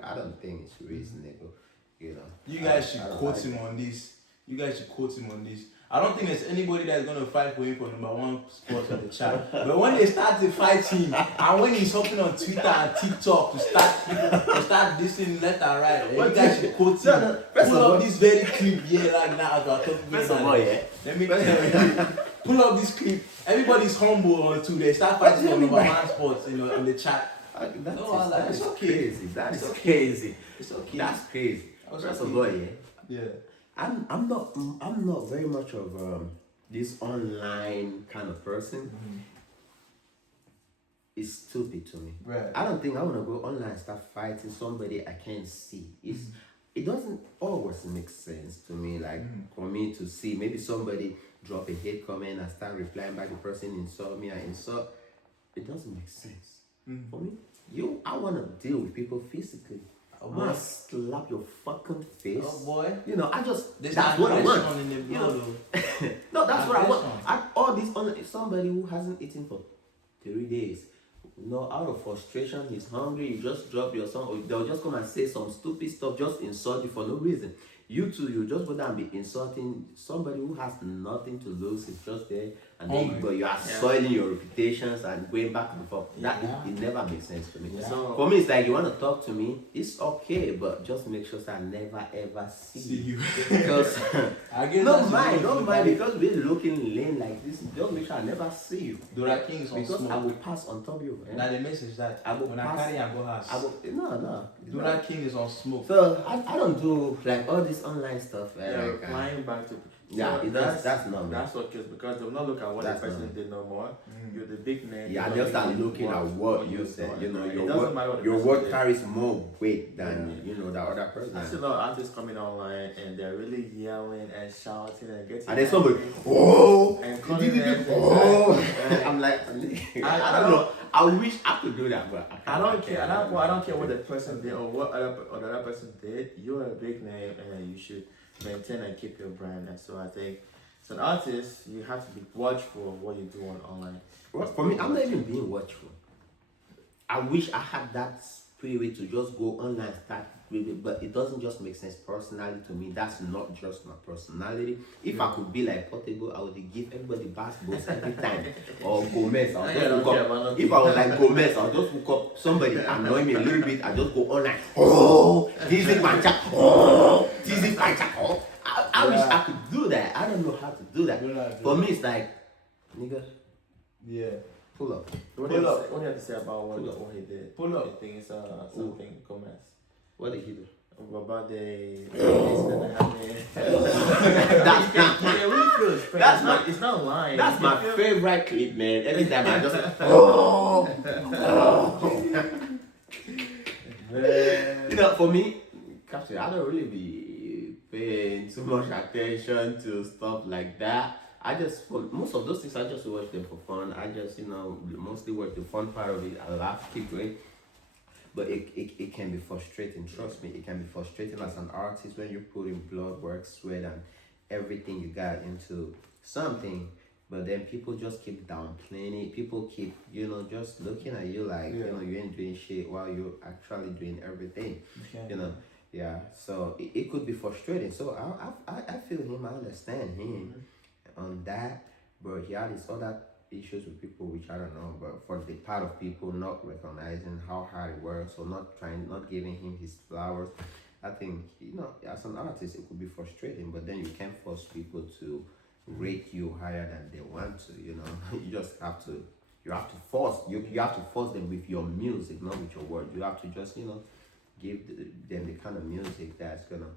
I don't think it's reasonable. You know, You guys should I don't quote like him it. on this. You guys should quote him on this. I don't think there's anybody that's gonna fight for him for #1 spot on the chat. But when they start to fight him, and when he's hopping on Twitter and TikTok to start dissing left and right, you guys should quote him. No, first Pull of all- up this very clip here right now as we're talking First about of all, it. yeah. Let me tell you. Pull up this clip. Everybody's humble on too. They start fighting on #1 spots, you know, in the chat. That's it's okay. crazy. That is It's okay. crazy. It's okay. That's crazy. That's First okay. of all, yeah. Yeah. I'm not very much of this online kind of person. It's stupid to me. Right. I don't think I want to go online and start fighting somebody I can't see. It doesn't always make sense to me. Like for me to see maybe somebody drop a hate comment and start replying back, the person insult me and insult. It doesn't make sense. For me, I want to deal with people physically. I want to slap your fucking face. Oh boy. You know, There's that's what I want. aggression in the You know, blood. no, that's what I want. Aggression. All this on somebody who hasn't eaten for 3 days. You know, out of frustration, he's hungry, you just drop your song, or they'll just come and say some stupid stuff, just insult you for no reason. You too, you just go down and be insulting somebody who has nothing to lose, is just there, and then but you are soiling your reputations and going back and forth. It never makes sense to me. Yeah. So- For me, it's like you want to talk to me, it's okay, but just make sure that I never ever see you. Because I guess don't mind, because we're looking lame like this. Just make sure I never see you. Dura King is on Because smoke. I will pass on top of you. Now the message that I will when I pass- carry and go house. No. Dura King is on smoke. So I don't do like all this online stuff. Yeah, like, replying back to yeah, so that's not me. that's what kills because they'll not look at what That's the person not did no more. You're the big name. Yeah, you're they'll start big looking at what you you're said. doing. You know, It doesn't matter what the your person word did. carries more weight than you know the other person. I see a lot of artists coming online and they're really yelling and shouting and getting. And then somebody, and calling them. I'm like, I don't know. I wish I could do that, but I don't care. I don't care what the person did or what the other person did. You're a big name and you should maintain and keep your brand. And so I think, as an artist, you have to be watchful of what you do online. Well, for me, I'm not even being watchful. I wish I had that spirit to just go online and start with it, but it doesn't just make sense personally to me. That's not just my personality. If I could be like Portable, I would give everybody basketballs every time. Or Gomez, I'll just hook up. If I was like Gomez, I'll just hook up somebody annoy me a little bit. I just go online. Oh, this is my chat. Oh, this is my chat. Oh. I wish I could do that. I don't know how to do that. For me, it's like, nigga, Yeah. pull up. What do you have to say about what he did? Pull up. I think it's something Gomez. What did he do? About the incident that happened. That's really feels fake. That's not- It's not lying. That's my favorite clip, man. Every time I just for me, Captain, I don't really be paying too much attention to stuff like that. I just, for most of those things, I just watch them for fun. I just, mostly watch the fun part of it. I laugh, keep going. But it can be frustrating, trust me. It can be frustrating as an artist when you put in blood, work, sweat, and everything you got into something. But then people just keep downplaying it. People keep, just looking at you like, you ain't doing shit while you're actually doing everything. Yeah. So it could be frustrating. So I feel him, I understand him on that. But he had his other issues with people which I don't know, but for the part of people not recognizing how hard it works or not giving him his flowers, I think as an artist it could be frustrating, but then you can't force people to rate you higher than they want to. You just have to force them with your music, not with your words. You have to just give them the kind of music that's gonna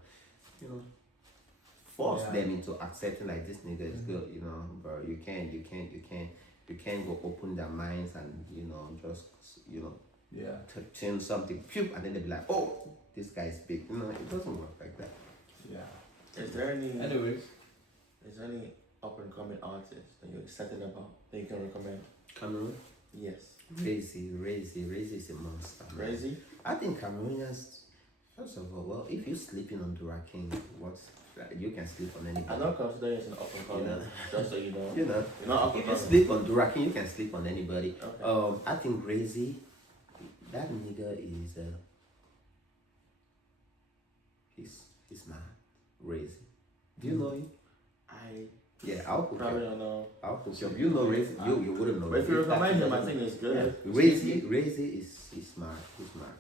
force them into accepting like this nigga is good, but you can't go open their minds and just turn something phew, and then they'll be like, oh, this guy's big. It doesn't work like that. Is there any up and coming artists that you're excited about that you can recommend? Cameroon? Yes. Razy is a monster. Crazy? I think Cameroonians, first of all, well, if you're sleeping on Dura King, you can sleep on anybody. I don't consider it an up and coming, just so you know. You're not up and if you coming. Sleep on Dura King, you can sleep on anybody. Okay. I think Razy, that nigga is he's mad. Razy. Do you know him? I'll hook probably you. don't know. I'll hook you. You know Razy, you wouldn't know. But if you recommend him, I think it's good. Yeah. Razy is smart. He's smart.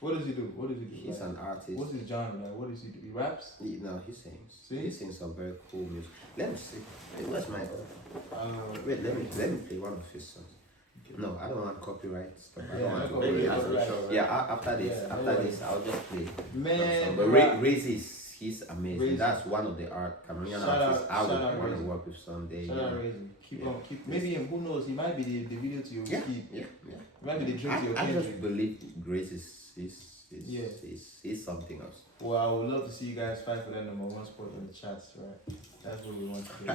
What does he do? He's an artist. What's his genre? Like, what does he do? He raps? He sings. He sings some very cool music. Let me see. Where's my wait, let me play one of his songs. Okay. No, I don't want copyright stuff. I don't want maybe after this, I'll just play. Man, but Razy he's amazing. Razy. That's one of the Cameroonian artists I would want to work with someday. Shout out Razy. Keep. Maybe who knows? He might be the video to your keep. Yeah. Might be the drink to your I Kendrick. just believe Grace is something else. Well, I would love to see you guys fight for that number one spot in the chats, right? That's what we want to do.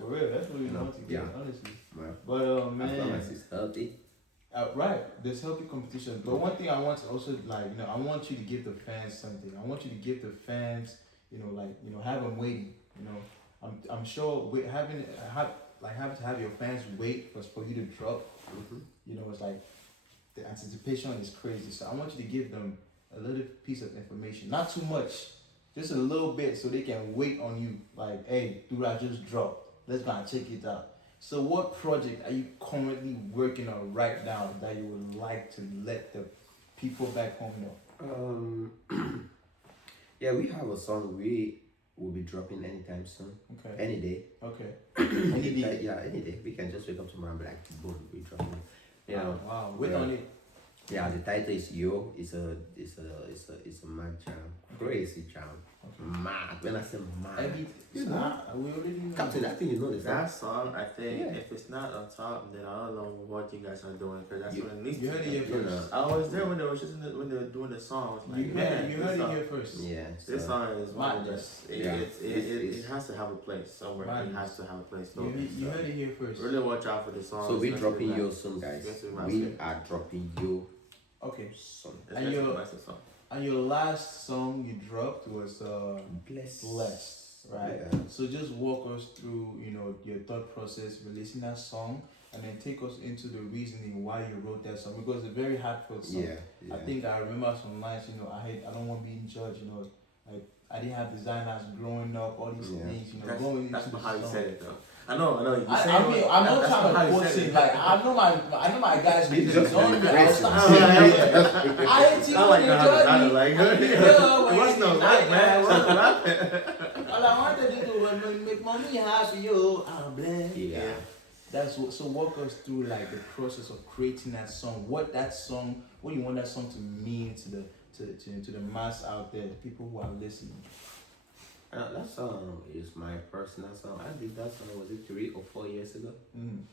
For real, that's what we want to get, honestly. Well, but man, as long as it's healthy. Right, there's healthy competition. But one thing I want to also I want you to give the fans something. I want you to give the fans, have them waiting. I'm sure having to have your fans wait for you to drop. It's like the anticipation is crazy. So I want you to give them a little piece of information, not too much, just a little bit, so they can wait on you. Like, hey, dude, I just dropped. Let's go and check it out. So, what project are you currently working on right now that you would like to let the people back home know? We have a song we will be dropping anytime soon. Okay. Any day. Okay. Any day. Any day. We can just wake up tomorrow and be like, boom, we dropping it. Wow. Wait on it. Yeah, the title is Yo. It's a mad jam, crazy jam, mad. When I say mad, We already know. Captain, I think you know this. That song, I think, if it's not on top, then I don't know what you guys are doing, because that's what it needs. You heard it here first. I was there when they were when they were doing the song. I was like, you heard it here first. Yeah. This song is one of it has to have a place somewhere. It has to have a place. You heard it here first. Really watch out for the song. So we're dropping Yo soon, guys. We are dropping Yo. Okay. Song. And your last song you dropped was Blessed, right? Yeah. So just walk us through, your thought process releasing that song, and then take us into the reasoning why you wrote that song, because it's a very heartfelt song. Yeah. I think I remember some lines, I don't want being judged, like I didn't have designers growing up, all these things, going that's into how you song. said it though. I know. I'm not trying to force it. Like I know my guys. It's just don't really I crazy. ain't even like judge me. What's no right, man? All I wanted to do was make mommy happy, I'm blessed. Yeah. So walk us through like the process of creating that song. What you want that song to mean to the mass out there, the people who are listening. That song is my personal song. I did that song, was it 3 or 4 years ago? Mm.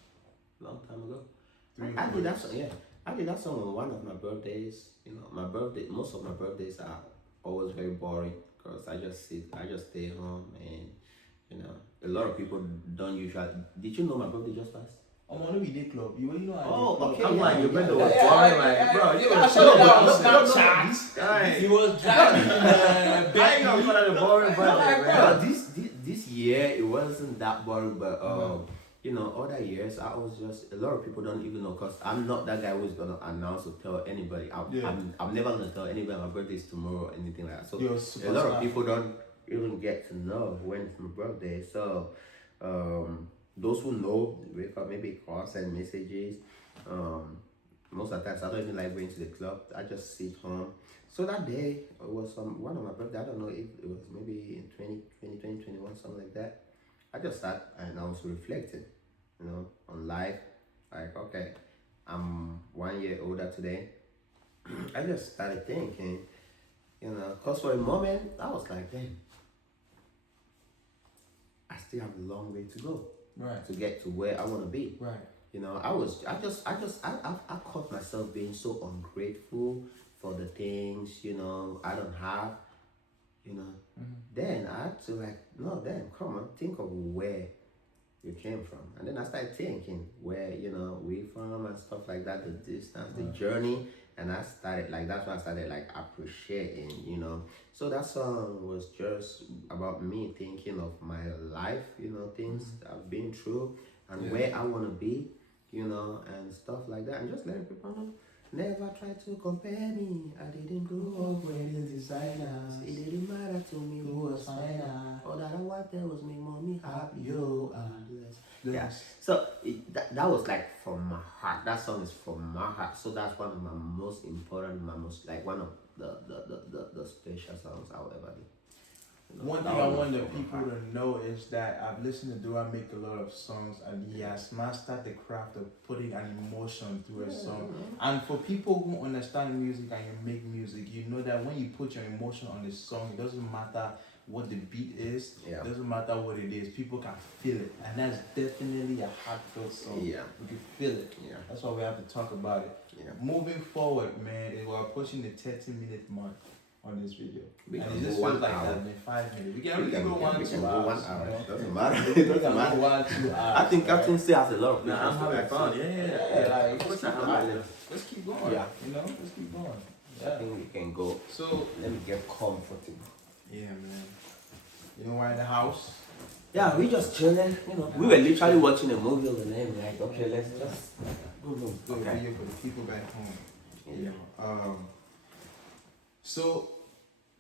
Long time ago. 3 or I 4 did that years. song, Actually, that song on one of my birthdays. You know, my birthday. Most of my birthdays are always very boring because I just stay home, and you know, a lot of people don't usually. Did you know my birthday just passed? I'm on the day club. You know I Oh, did okay. club. I'm like, your brother was Yeah, boring, yeah, like, yeah, bro, yeah, you yeah, was shut so down no, Snapchat. this guy. He was driving I ain't gonna call that a boring birthday, No, man. this year it wasn't that boring, but you know, other years I was just a lot of people don't even know because I'm not that guy who's gonna announce or tell anybody. I'm never gonna tell anybody my birthday is tomorrow or anything like that. So a lot of people don't even get to know when it's my birthday. So those who know wake up, maybe call, send messages. Most of the times I don't even like going to the club. I just sit home. So that day it was one of my birthday. I don't know if it was maybe in 2021, something like that. I just sat and I was reflecting, you know, on life. Like, okay, I'm 1 year older today. I just started thinking, you know, because for a moment I was like, damn, I still have a long way to go Right. to get to where I want to be. Right. You know, I caught myself being so ungrateful for the things, you know, I don't have, you know. Then I had to like, no, then come on, think of where you came from. And then I started thinking where, you know, we from and stuff like that, the distance, the journey. And I started like, that's why I started like appreciating, you know. So that song was just about me thinking of my life, you know, things I've been through and where I want to be, you know, and stuff like that. And just letting people know, never try to compare me. I didn't grow up wearing designers. It didn't matter to me who was finer. All that I wanted was make mommy happy. Yo, yeah. So that was like from my heart. That song is from my heart. So that's one of my most important, my most like one of the special songs I'll ever do. You know, One thing I want the people to know is that I've listened to Dura make a lot of songs, and he has mastered the craft of putting an emotion through a song. And for people who understand music and you make music, you know that when you put your emotion on the song, it doesn't matter what the beat is, it doesn't matter what it is, people can feel it. And that's definitely a heartfelt song. Yeah. We can feel it. Yeah. That's why we have to talk about it. Yeah. Moving forward, man, we're pushing the 30-minute mark on this video. We And can it go just 1 feels like hour. that in 5 minutes. We can go 1 we 2 can go hours. 1 hour. You know? Doesn't matter. We It can doesn't go matter. 1 2 hours. I think Captain still has a lot of Nah, I'm having fun. Yeah. Like, let's keep going. Yeah. You know, let's keep going. I think we can go. So Let me get comfortable. yeah, man. You know, we're in the house. Yeah, we just chilling. You know, we were literally watching a movie on the name. Like, okay, let's just go. Do a video for the people back home. Yeah. So,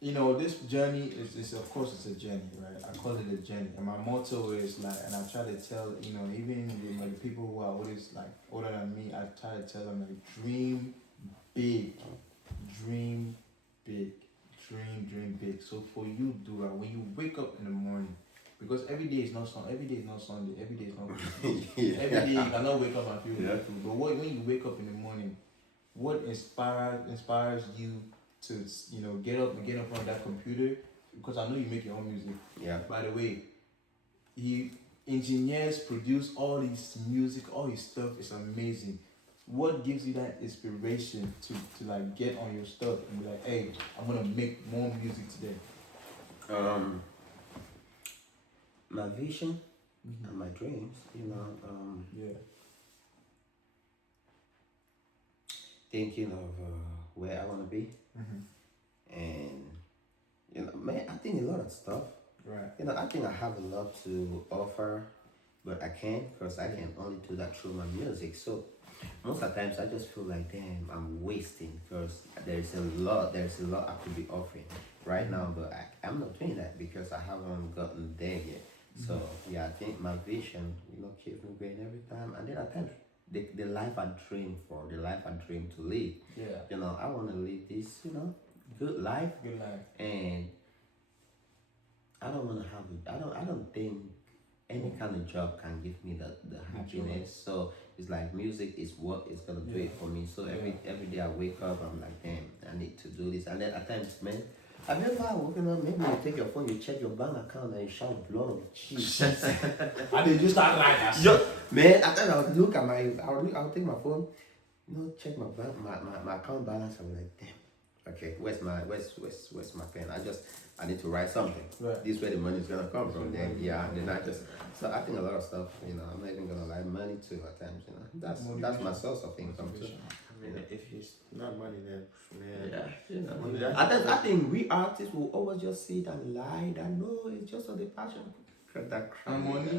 you know, this journey is of course it's a journey, right? I call it a journey, and my motto is like, and I try to tell, you know, even the people who are always like older than me, I try to tell them like, dream big, dream big, dream big. So for you, Dura, when you wake up in the morning, because every day is not Sunday, every day is not Sunday, every day is not every day you cannot wake up and feel grateful. But when you wake up in the morning, what inspires you to, you know, get up and get in front of that computer? Because I know you make your own music. Yeah. By the way, he engineers, produce all his music, all his stuff is amazing. What gives you that inspiration to like get on your stuff and be like, hey, I'm gonna make more music today? My vision and my dreams, you know, thinking of where I want to be, and you know, man, I think a lot of stuff. Right. You know, I think I have a lot to offer, but I can't because I can only do that through my music. So most of the times I just feel like, damn, I'm wasting because there's a lot I could be offering right now, but I'm not doing that because I haven't gotten there yet. So yeah, I think my vision, you know, keeps me going every time. And then at times, the life I dream for, the life I dream to live. Yeah. You know, I want to live this, you know, good life. Good life. And I don't want to have it. I don't think any kind of job can give me the happiness. So it's like music is what is gonna do it for me. So every day I wake up, I'm like, damn, I need to do this. And then at times, man, I remember waking up, maybe you take your phone, you check your bank account, and you shout blood on the cheese. And then you start like that. Man, at times I would look at I would take my phone, check my bank, my account balance. I'm like, damn. Okay, where's my pen? I need to write something. Right. This is where the money is gonna come from. Then then I just. So I think a lot of stuff. I'm not even gonna lie. Money too at times. That's my source of income too. I mean, if it's not money, then I think we artists will always just sit and lie that no, it's just on the passion. That money.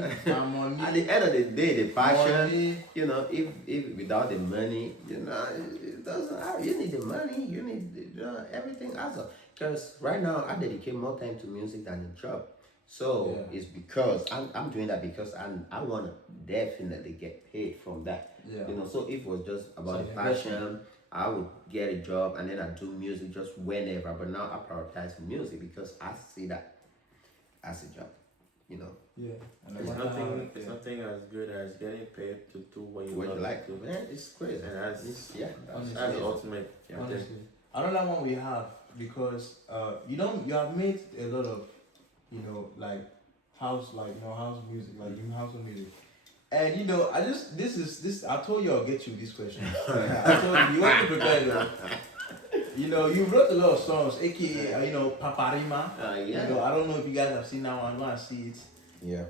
At the end of the day, the passion, Money. if without the money, it doesn't. You need the money. You need everything else. Because right now, I dedicate more time to music than the job. So it's because I'm doing that because I want to definitely get paid from that. Yeah. So if it was just about the passion, I would get a job and then I do music just whenever. But now I prioritize music because I see that as a job. Yeah. And It's nothing as good as getting paid to do what you like. To do. Man, it's crazy. And that's that's the ultimate. Honestly, another one we have because you have made a lot of like house music, like house music. And I told you I'll get you this question. I told you want to prepare though. You wrote a lot of songs, aka Paparima. Yeah. I don't know if you guys have seen that one. I want to see it. Yeah.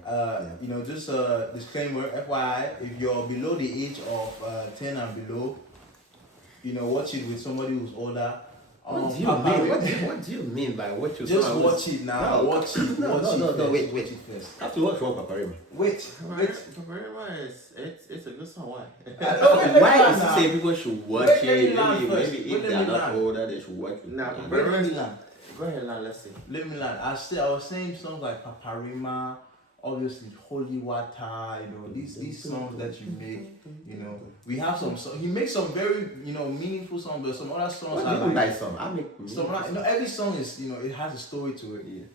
Just a disclaimer, FYI, if you're below the age of 10 and below, watch it with somebody who's older. What do you mean? What do you mean by what you just watch it now? No, watch it. No, wait. Watch it first. I have to watch one Paparima. Wait. Paparima it's a good song. Why? Why is it say people should watch it? Maybe if they are not older, they should watch it. Nah, Paparima. Go ahead, let's see. Let me land. I was saying songs like Paparima, obviously Holy Water, these songs that you make, we have some he makes some very, meaningful songs, but some other songs what do you mean by song? I make every song is, it has a story to it. Yeah.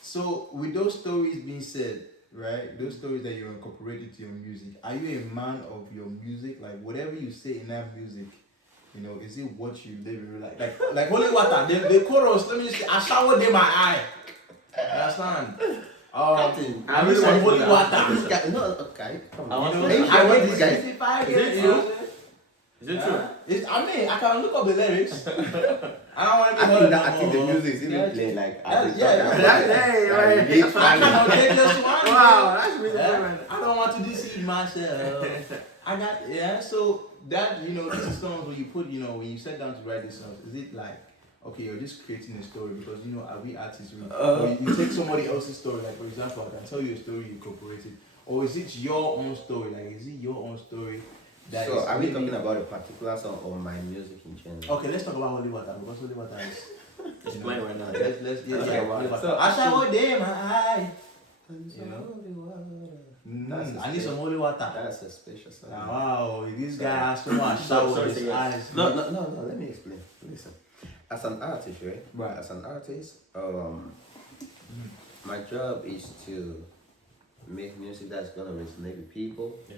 So with those stories being said, right, those stories that you incorporate into your music, are you a man of your music? Like whatever you say in that music, is it what you live like Holy Water, the chorus, let me just say, I showered in my eye. Understand? I need some holy water. No, okay, come on. I want this guy. Is it true? I can look up the lyrics. I think the music is even playing like. Wow, that's really good. I don't want to deceive myself. So that this is songs when you put when you sit down to write these songs, is it like okay, you're just creating a story because are we artists? You take somebody else's story, like for example, I can tell you a story you incorporated, or is it your own story? Like, is it your own story? So, are we talking about a particular song or my music in general? Okay, let's talk about Holy Water because Holy Water is. It's playing right now. Let's Holy Water. So, I shall hold them high. I need some holy water. That's a special song. Wow, this guy has too much shower in his eyes. No. Let me explain. Listen. As an artist, right? As an artist, my job is to make music that's gonna resonate with people. Yeah.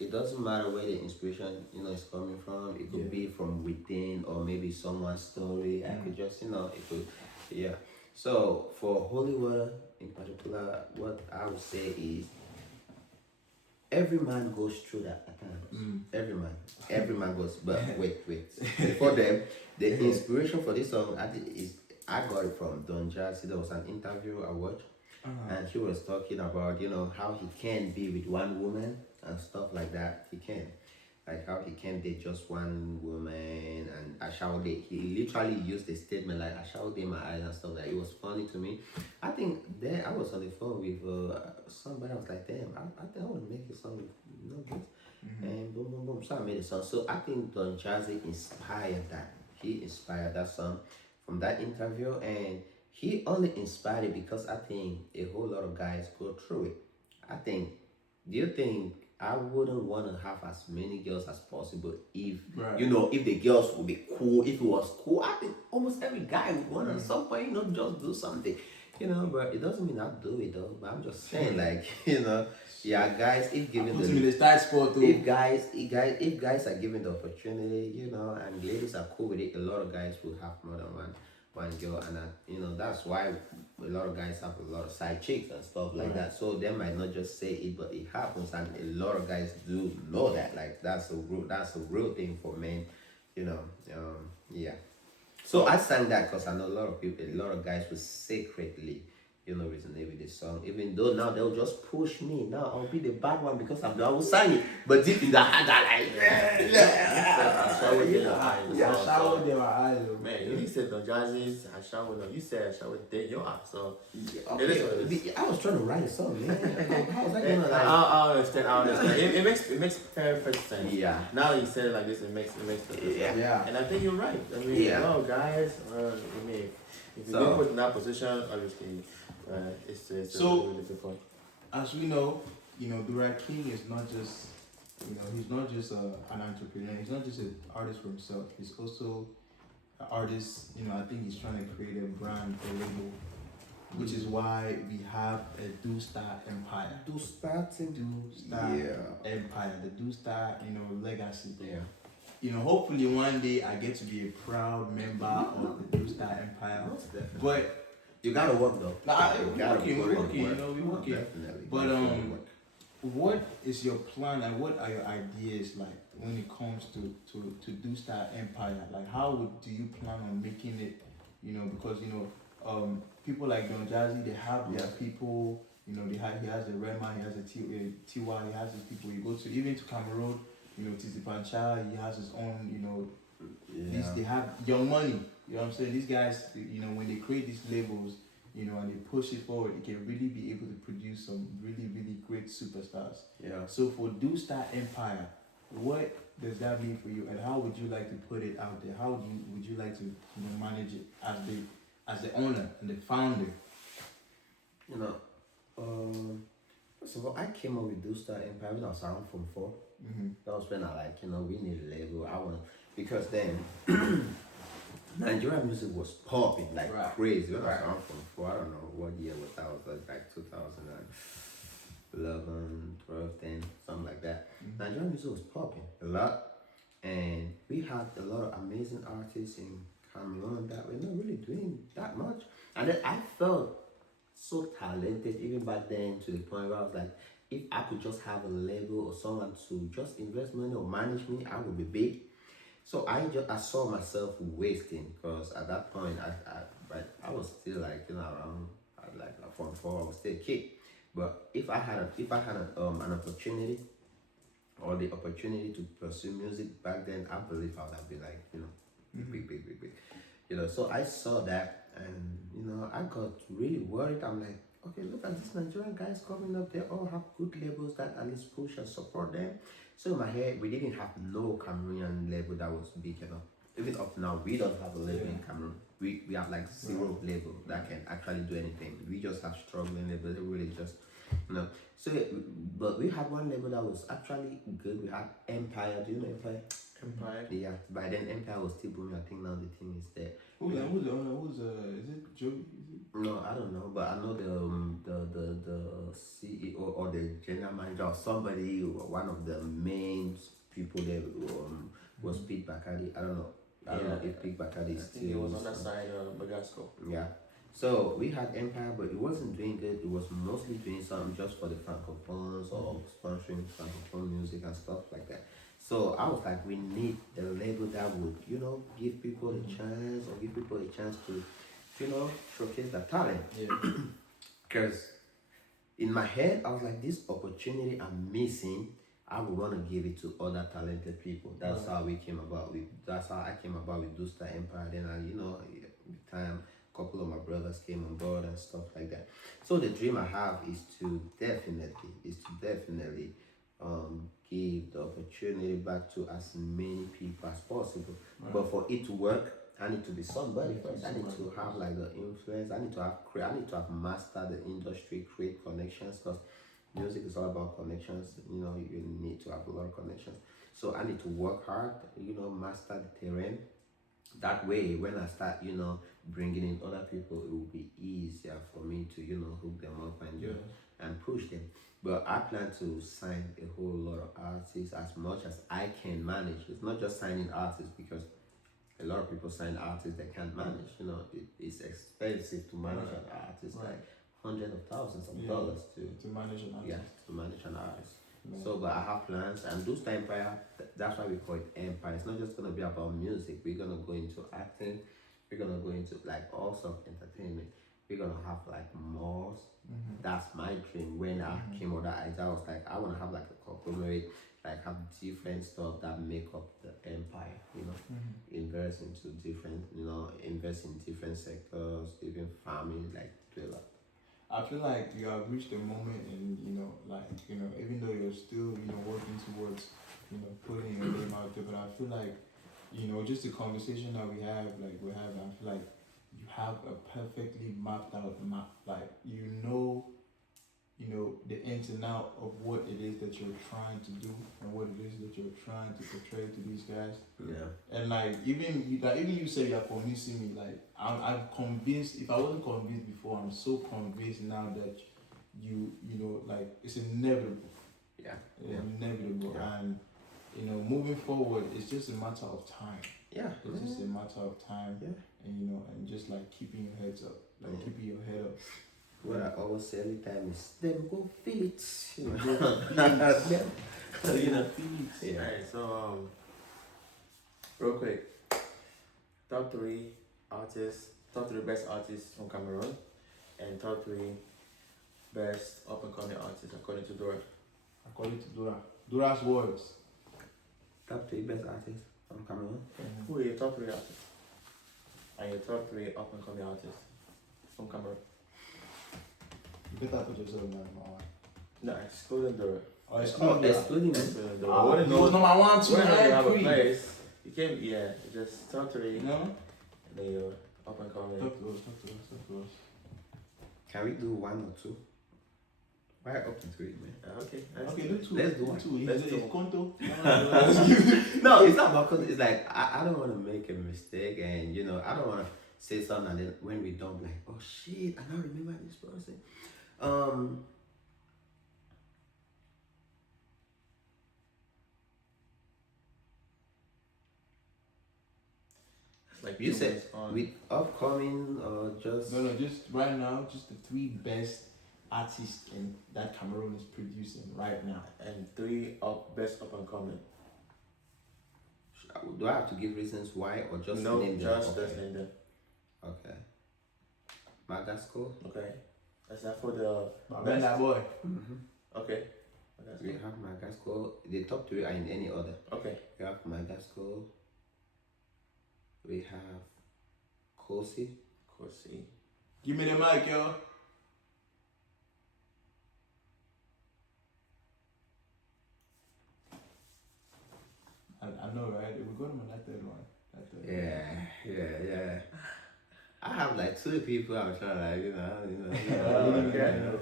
It doesn't matter where the inspiration is coming from. It could be from within or maybe someone's story. I could just So for Holy Water in particular, what I would say is every man goes through that at times. Every man goes. But wait. Before them, the inspiration for this song I got it from Don Jazzy. There was an interview I watched, and he was talking about how he can be with one woman and stuff like that. He can, like how he can date just one woman and I shall date. He literally used the statement like I shall date my eyes and stuff like that. It was funny to me. I think then I was on the phone with somebody. I was like, damn, I think I want to make a song with this. And boom. So I made a song. So I think Don Jazzy inspired that. He inspired that song from that interview, and he only inspired it because I think a whole lot of guys go through it. Do you think I wouldn't want to have as many girls as possible if if the girls would be cool, if it was cool? I think almost every guy would want to at some point, just do something. But it doesn't mean I'll do it though. But I'm just saying, like, guys, if given if guys are given the opportunity, and ladies are cool with it, a lot of guys will have more than one one girl, and that's why a lot of guys have a lot of side chicks and stuff like that. So they might not just say it, but it happens, and a lot of guys do know that. Like that's a real thing for men, you know. Yeah. So I sang that because I know a lot of guys will secretly, resonate with this song. Even though now they'll just push me. Now I'll be the bad one because I will sing it. But deep in the heart, I showered in the eyes. I showered in my eyes. Man, you said no jazzies. I showered. No, you said I showered in your eyes. So I was trying to write a song, man. How was I gonna I understand. It makes perfect sense. Yeah. Now you said it like this, it makes perfect sense. Yeah. And I think you're right. I mean, guys. I mean, if you get put in that position, obviously, it's So- really difficult. As we know, Dura King is not just, he's not just an entrepreneur. He's not just an artist for himself. He's also an artist. I think he's trying to create a brand, a label, which is why we have a Do Star Empire. Do Star Empire. The Do Star, legacy. Yeah. Hopefully one day I get to be a proud member of the Do Star Empire. But You gotta work though. we're working. Definitely. But what is your plan and what are your ideas like when it comes to Do Star Empire? Like do you plan on making it? Because people like Don Jazzy, they have their people. He has a Rema, he has a Tiwa, he has his people. You go to even to Cameroon, Tizi Pancha, he has his own. They have Young Money. You know what I'm saying? These guys, when they create these labels, and they push it forward, it can really be able to produce some really, really great superstars. Yeah. So for Do Star Empire, what does that mean for you, and how would you like to put it out there? How would you like to manage it as the owner and the founder? First of all, I came up with Do Star Empire when I was around from 4. Mm-hmm. That was when I we need a label. Because then Nigerian music was popping like crazy. When I was around from 4, I don't know what year was that. Was like 2011, 12, 10, something like that. Mm-hmm. Nigerian music was popping a lot, and we had a lot of amazing artists in Cameroon that were not really doing that much. And then I felt so talented even back then, to the point where I was like, if I could just have a label or someone to just invest money or manage me, I would be big. So I saw myself wasting, because at that point I was still around from 4, I was still a kid. But if I had an opportunity or the opportunity to pursue music back then, I believe I would have been big. So I saw that, and I got really worried. I'm like, okay, look at these Nigerian guys coming up. They all have good labels that at least push and support them. So in my head, we didn't have no Cameroonian label that was big enough. Even up now, we don't have a label in Cameroon. We have like 0 label that can actually do anything. We just have struggling labels. They really just, So, but we had one label that was actually good. We had Empire. Do you know Empire? Empire. Yeah. By then, Empire was still booming. I think now the thing is there. Who's the owner? Is it Joe? No, I don't know, but I know the CEO or the general manager or somebody, one of the main people there was Pete Bacardi. I don't know. I don't know if Pete Bacardi is still. It was on that side of Bagasco. Yeah. So we had Empire, but it wasn't doing good. It was mostly doing something just for the francophones or sponsoring francophone music and stuff like that. So I was like, we need a label that would, give people a chance, or give people a chance to, showcase their talent. Yeah. Because in my head, I was like, this opportunity I'm missing, I would want to give it to other talented people. That's how we came about with. That's how I came about with Do Star Empire. Then with time, a couple of my brothers came on board and stuff like that. So the dream I have is to definitely give the opportunity back to as many people as possible. Right. But for it to work, I need to be somebody first. I need to have the influence. I need to have mastered the industry, create connections, because music is all about connections. You need to have a lot of connections. So I need to work hard, master the terrain. That way, when I start, bringing in other people, it will be easier for me to, hook them up and push them. But I plan to sign a whole lot of artists as much as I can manage. It's not just signing artists, because a lot of people sign artists they can't manage. You know, it's expensive to manage an artist, like hundreds of thousands of dollars to manage an artist. Yeah, to manage an artist. Yeah. So, but I have plans, and those empire. That's why we call it empire. It's not just gonna be about music. We're gonna go into acting. We're gonna go into like all sorts of entertainment. We're gonna have like malls. That's my dream. When I came with that idea, I was like, I wanna have like a conglomerate, like have different stuff that make up the empire. You know, invest into different, invest in different sectors, even farming, like do a lot. I feel like you have reached a moment in, even though you're still, working towards, putting your name out there, but I feel like, just the conversation that we have, I feel like you have a perfectly mapped out map. Like, the ins and out of what it is that you're trying to do and what it is that you're trying to portray to these guys. Yeah. And even you say you're convincing me. Like I'm convinced. If I wasn't convinced before, I'm so convinced now that it's inevitable. Yeah. Inevitable. Yeah. And moving forward, it's just a matter of time. Yeah. It's just a matter of time. Yeah. And and just like keeping your heads up, keeping your head up. What I always say every time is, them go feel it. Yeah. Alright, so real quick, top three best artists from Cameroon, and top three best up and coming artists according to Dura. According to Dura's words. Top 3 best artists from Cameroon. Who are your top three artists? And your top three up and coming artists from Cameroon? You better put yourself in my one. No, excluding Dura. Oh, excluding Dura. Excluding me. Excluding Dura. Oh, Wouldn't he was number 1, 2, wouldn't know you have a and 3. place. You came, just top three. No? And then you're up and coming. Talk to us. Can we do 1 or 2? Why up to 3, man? Okay. Okay, do 2. Let's do 1. 2. Let's do It's Konto. No, it's not about because it's like I don't want to make a mistake, and I don't want to say something and then when we don't, like, oh shit, I now remember this person. Like You said with upcoming or just No, just right now, just the 3 best artists that Cameroon is producing right now. and 3 best up and coming. do I have to give reasons why or just No, name them? just name them. Okay. Madagascar. Okay. Is that for the Ben that boy. Okay. We have Madagascar. The top 3 are in any order. Okay. We have Madagascar. We have Kosi. Corsi. Give me the mic, yo. I know, right? We got him on that 3rd one. Yeah. I have like 2 people I'm trying to Okay.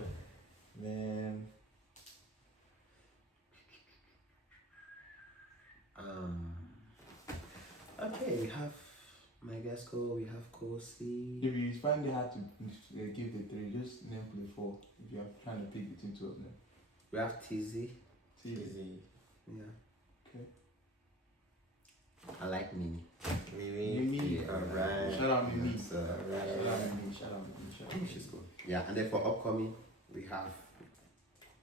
Man. Okay, we have Madagascar, we have Kosi. If you find it hard to give the 3, just name the 4. If you're trying to pick between 2 of them. We have TZ. Easy. Yeah. Okay. I like Mimi. Mimi. Yeah. Alright. Shout out Mimi. So, Shout out Mimi. she's good. Yeah, and then for upcoming, we have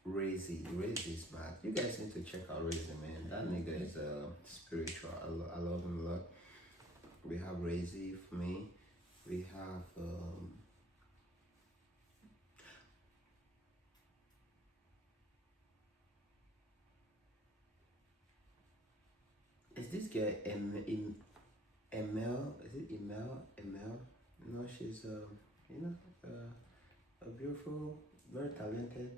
Razy. Razy is mad. You guys need to check out Razy, man. That nigga is spiritual. I love him a lot. We have Razy for me. We have is this guy Emel? Is it Emel? No, she's a beautiful, very talented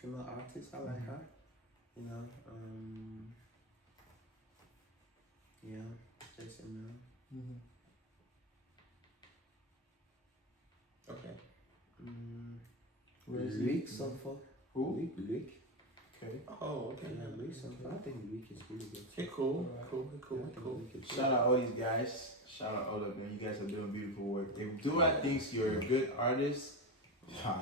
female artist. I like her. Yeah, just Emel. Okay. Luke Sanford. Who? Luke. Okay. Oh, okay. Yeah, Luke Sanford. I think Luke is really good. Okay, cool. I think Luke is Shout out all these guys. Shout out all of them. You guys are doing beautiful work. If Dura thinks you're a good artist,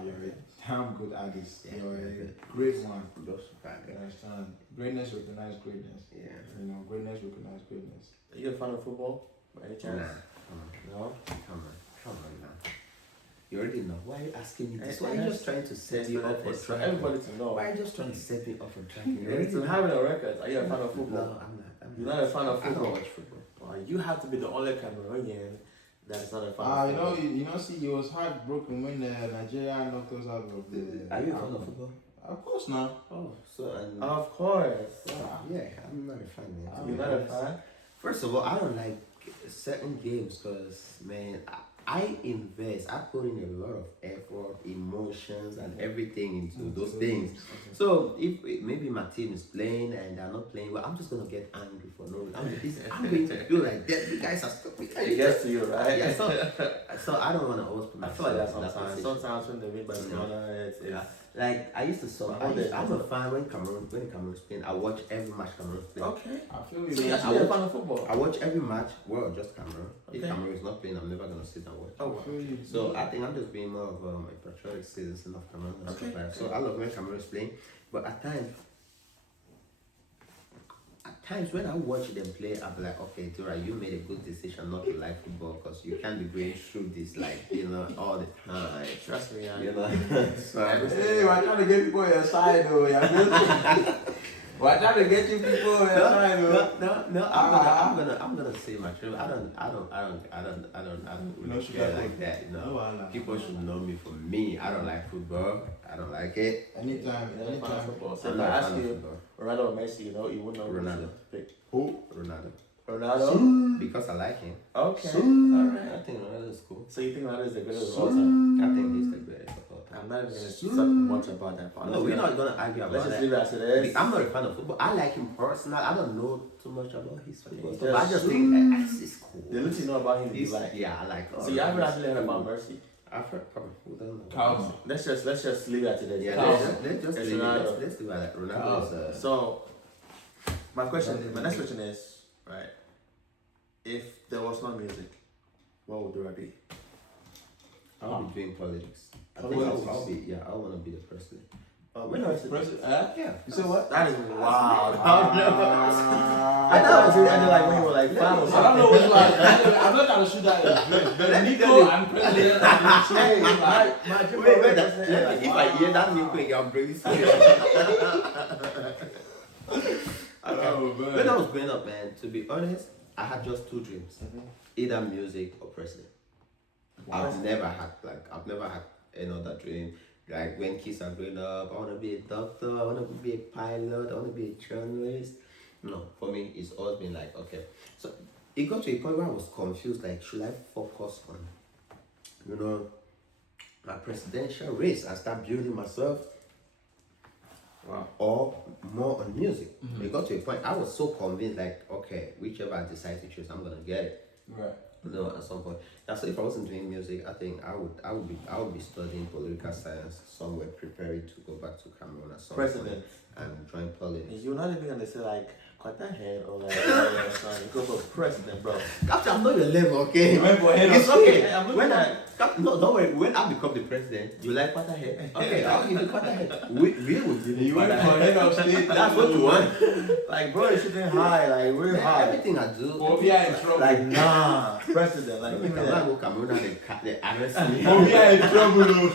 you're a damn good artist. Yeah, You're yeah, a great one. Those bad You guys. understand? Greatness recognize greatness. Yeah. Greatness recognize greatness. Are you a fan of football? By any Nah, chance? No? come on now. You already know. Why are you asking me this? Eh, Why are you eh, just trying to set me up for It's for tracking? everybody to know. Why are you just trying to set me up for tracking? You It's to already having a record. Are you a fan of No, football? I'm not. You're not a fan of I don't football? watch football. Well, you have to be the only Cameroonian that's not a fan Ah, of you know, football. you know, see, he was heartbroken when Nigeria knocked us out of the. Are you a fan of football? Of course not. Oh, so and Of course. yeah, I'm not a fan, man. to be You're not a honest. fan? First of all, I don't like certain games because, man, I invest, I put in a lot of effort, emotions, and everything into those things. So if maybe my team is playing and they're not playing well, I'm just gonna get angry for no reason. I'm going to feel like that. You guys are stupid. It gets to you, right? Yeah, so I don't want to always put I myself feel like that in that sometimes. position. Sometimes when they win Barcelona, it's Yeah. Like I used to support. I'm a fan when Cameroon's playing. I watch every match Cameroon's playing. okay. I feel you. So you're man. actually a fan of football? I watch every match. Well, just Cameroon. If Okay. Cameroon is not playing, I'm never gonna sit and watch. Oh, I feel you. So I think I'm just being more of a patriotic citizen of Cameroon and Okay. stuff like that. So I love when Cameroon is playing, but at times when I watch them play, I'm like, okay, Dura, you made a good decision not to like football because you can't be going through this like all the time. trust me, You know. So Hey, we're trying to get people on your side, though. We're trying to get you people on your side, though. No. I'm gonna say my truth. I don't really No care sugar like that. No, No, Allah. people should know me for me. I don't like football. I don't like it. Anytime. You're not a fan of football. So I'm if I not a ask fan of you, football. Ronaldo or Messi, you know, you wouldn't know Ronaldo. who to pick. Who? Ronaldo. Ronaldo? Because I like him. Okay. I Alright. think Ronaldo is cool. So you think Ronaldo is the greatest of all time? I think he's the greatest of all time. I'm not even going to talk much about that part. No, we're not gonna argue Let's about just that. leave it as it is. I'm not a fan of football. I like him personally. I don't know too much about his football Okay, stuff, but I just think it's cool. The little you know about him, you He's like. yeah, I like. So you haven't actually heard about Mercy? I've heard from who doesn't know. Cows. Let's just leave it at it. Yeah, Cows. let's just It's leave it. Ronaldo. Let's leave it at Ronaldo. So my next question is, right? If there was no music, what would Dura be? I'll be doing politics. I think Politics. I want to be the president. When I was President? Yeah. You said what? that is wild. I I thought it was really like when you were like 5 or something. I don't know which one. I'm not trying to shoot that. But Nico and President. Hey, Wait, if I hear that new quick, I'm really Oh, When I was growing up, man, to be honest, I had just two dreams: Mhm. either music or president. Wow. I've never had another dream. Like when kids are growing up, I want to be a doctor, I want to be a pilot, I want to be a journalist. No, for me, it's always been like, okay. So it got to a point where I was confused. Like, should I focus on, my presidential race and start building myself, Wow. or more on music? It got to a point I was so convinced, like, okay, whichever I decide to choose, I'm gonna get it. Right. At some point. So if I wasn't doing music, I think I would be studying political science somewhere, preparing to go back to Cameroon at some President. point and join politics. You're not even gonna say like cut that head or like go for president, bro. Captain, I'm not your level, okay? You went for head It's of okay. state. I'm looking When at- no, don't worry. When I become the president, you like quarter head? Okay, I'll give you quarter head. We will give you You quarter went for head. head of state. That's what you want. Like bro, you're shooting high, like real Man, high. everything I do. Phobia in trouble. Like nah, president, like give me When I that. go Cameroon and they arrest me. Phobia in trouble.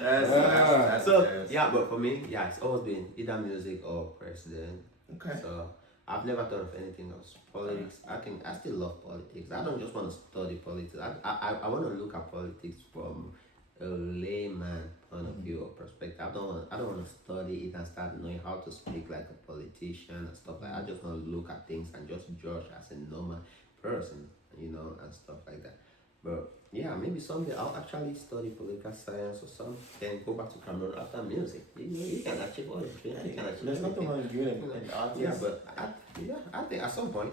That's So hilarious. yeah, but for me, yeah, it's always been either music or president. Okay. So I've never thought of anything else. Politics, I think I still love politics. I don't just want to study politics. I want to look at politics from a layman point of view or perspective. I don't want to study it and start knowing how to speak like a politician and stuff like that. I just want to look at things and just judge as a normal person, and stuff like that. But yeah, maybe someday I'll actually study political science or something, then go back to Cameroon after music. You can achieve all your dreams. You can achieve There's nothing anything. wrong with you and artists. Yeah, but I think at some point,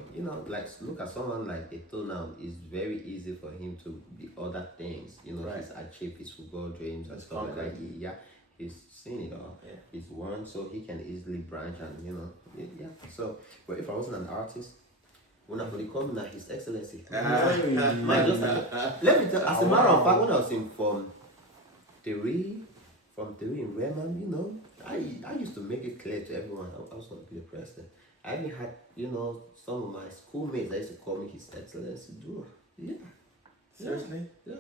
like look at someone like Eto'o now. It's very easy for him to be other things. Right. He's achieved his football dreams and He's stuff like that. conquered. He's seen it all. Yeah. He's won, so he can easily branch and yeah. So, but if I wasn't an artist, when I would call me His Excellency. Man, just let me tell. As a matter of fact, when I was in from Theory in Riemann, I used to make it clear to everyone I was going to be the president. I even had, some of my schoolmates, I used to call me His Excellency Dura. Yeah. Seriously? Yeah.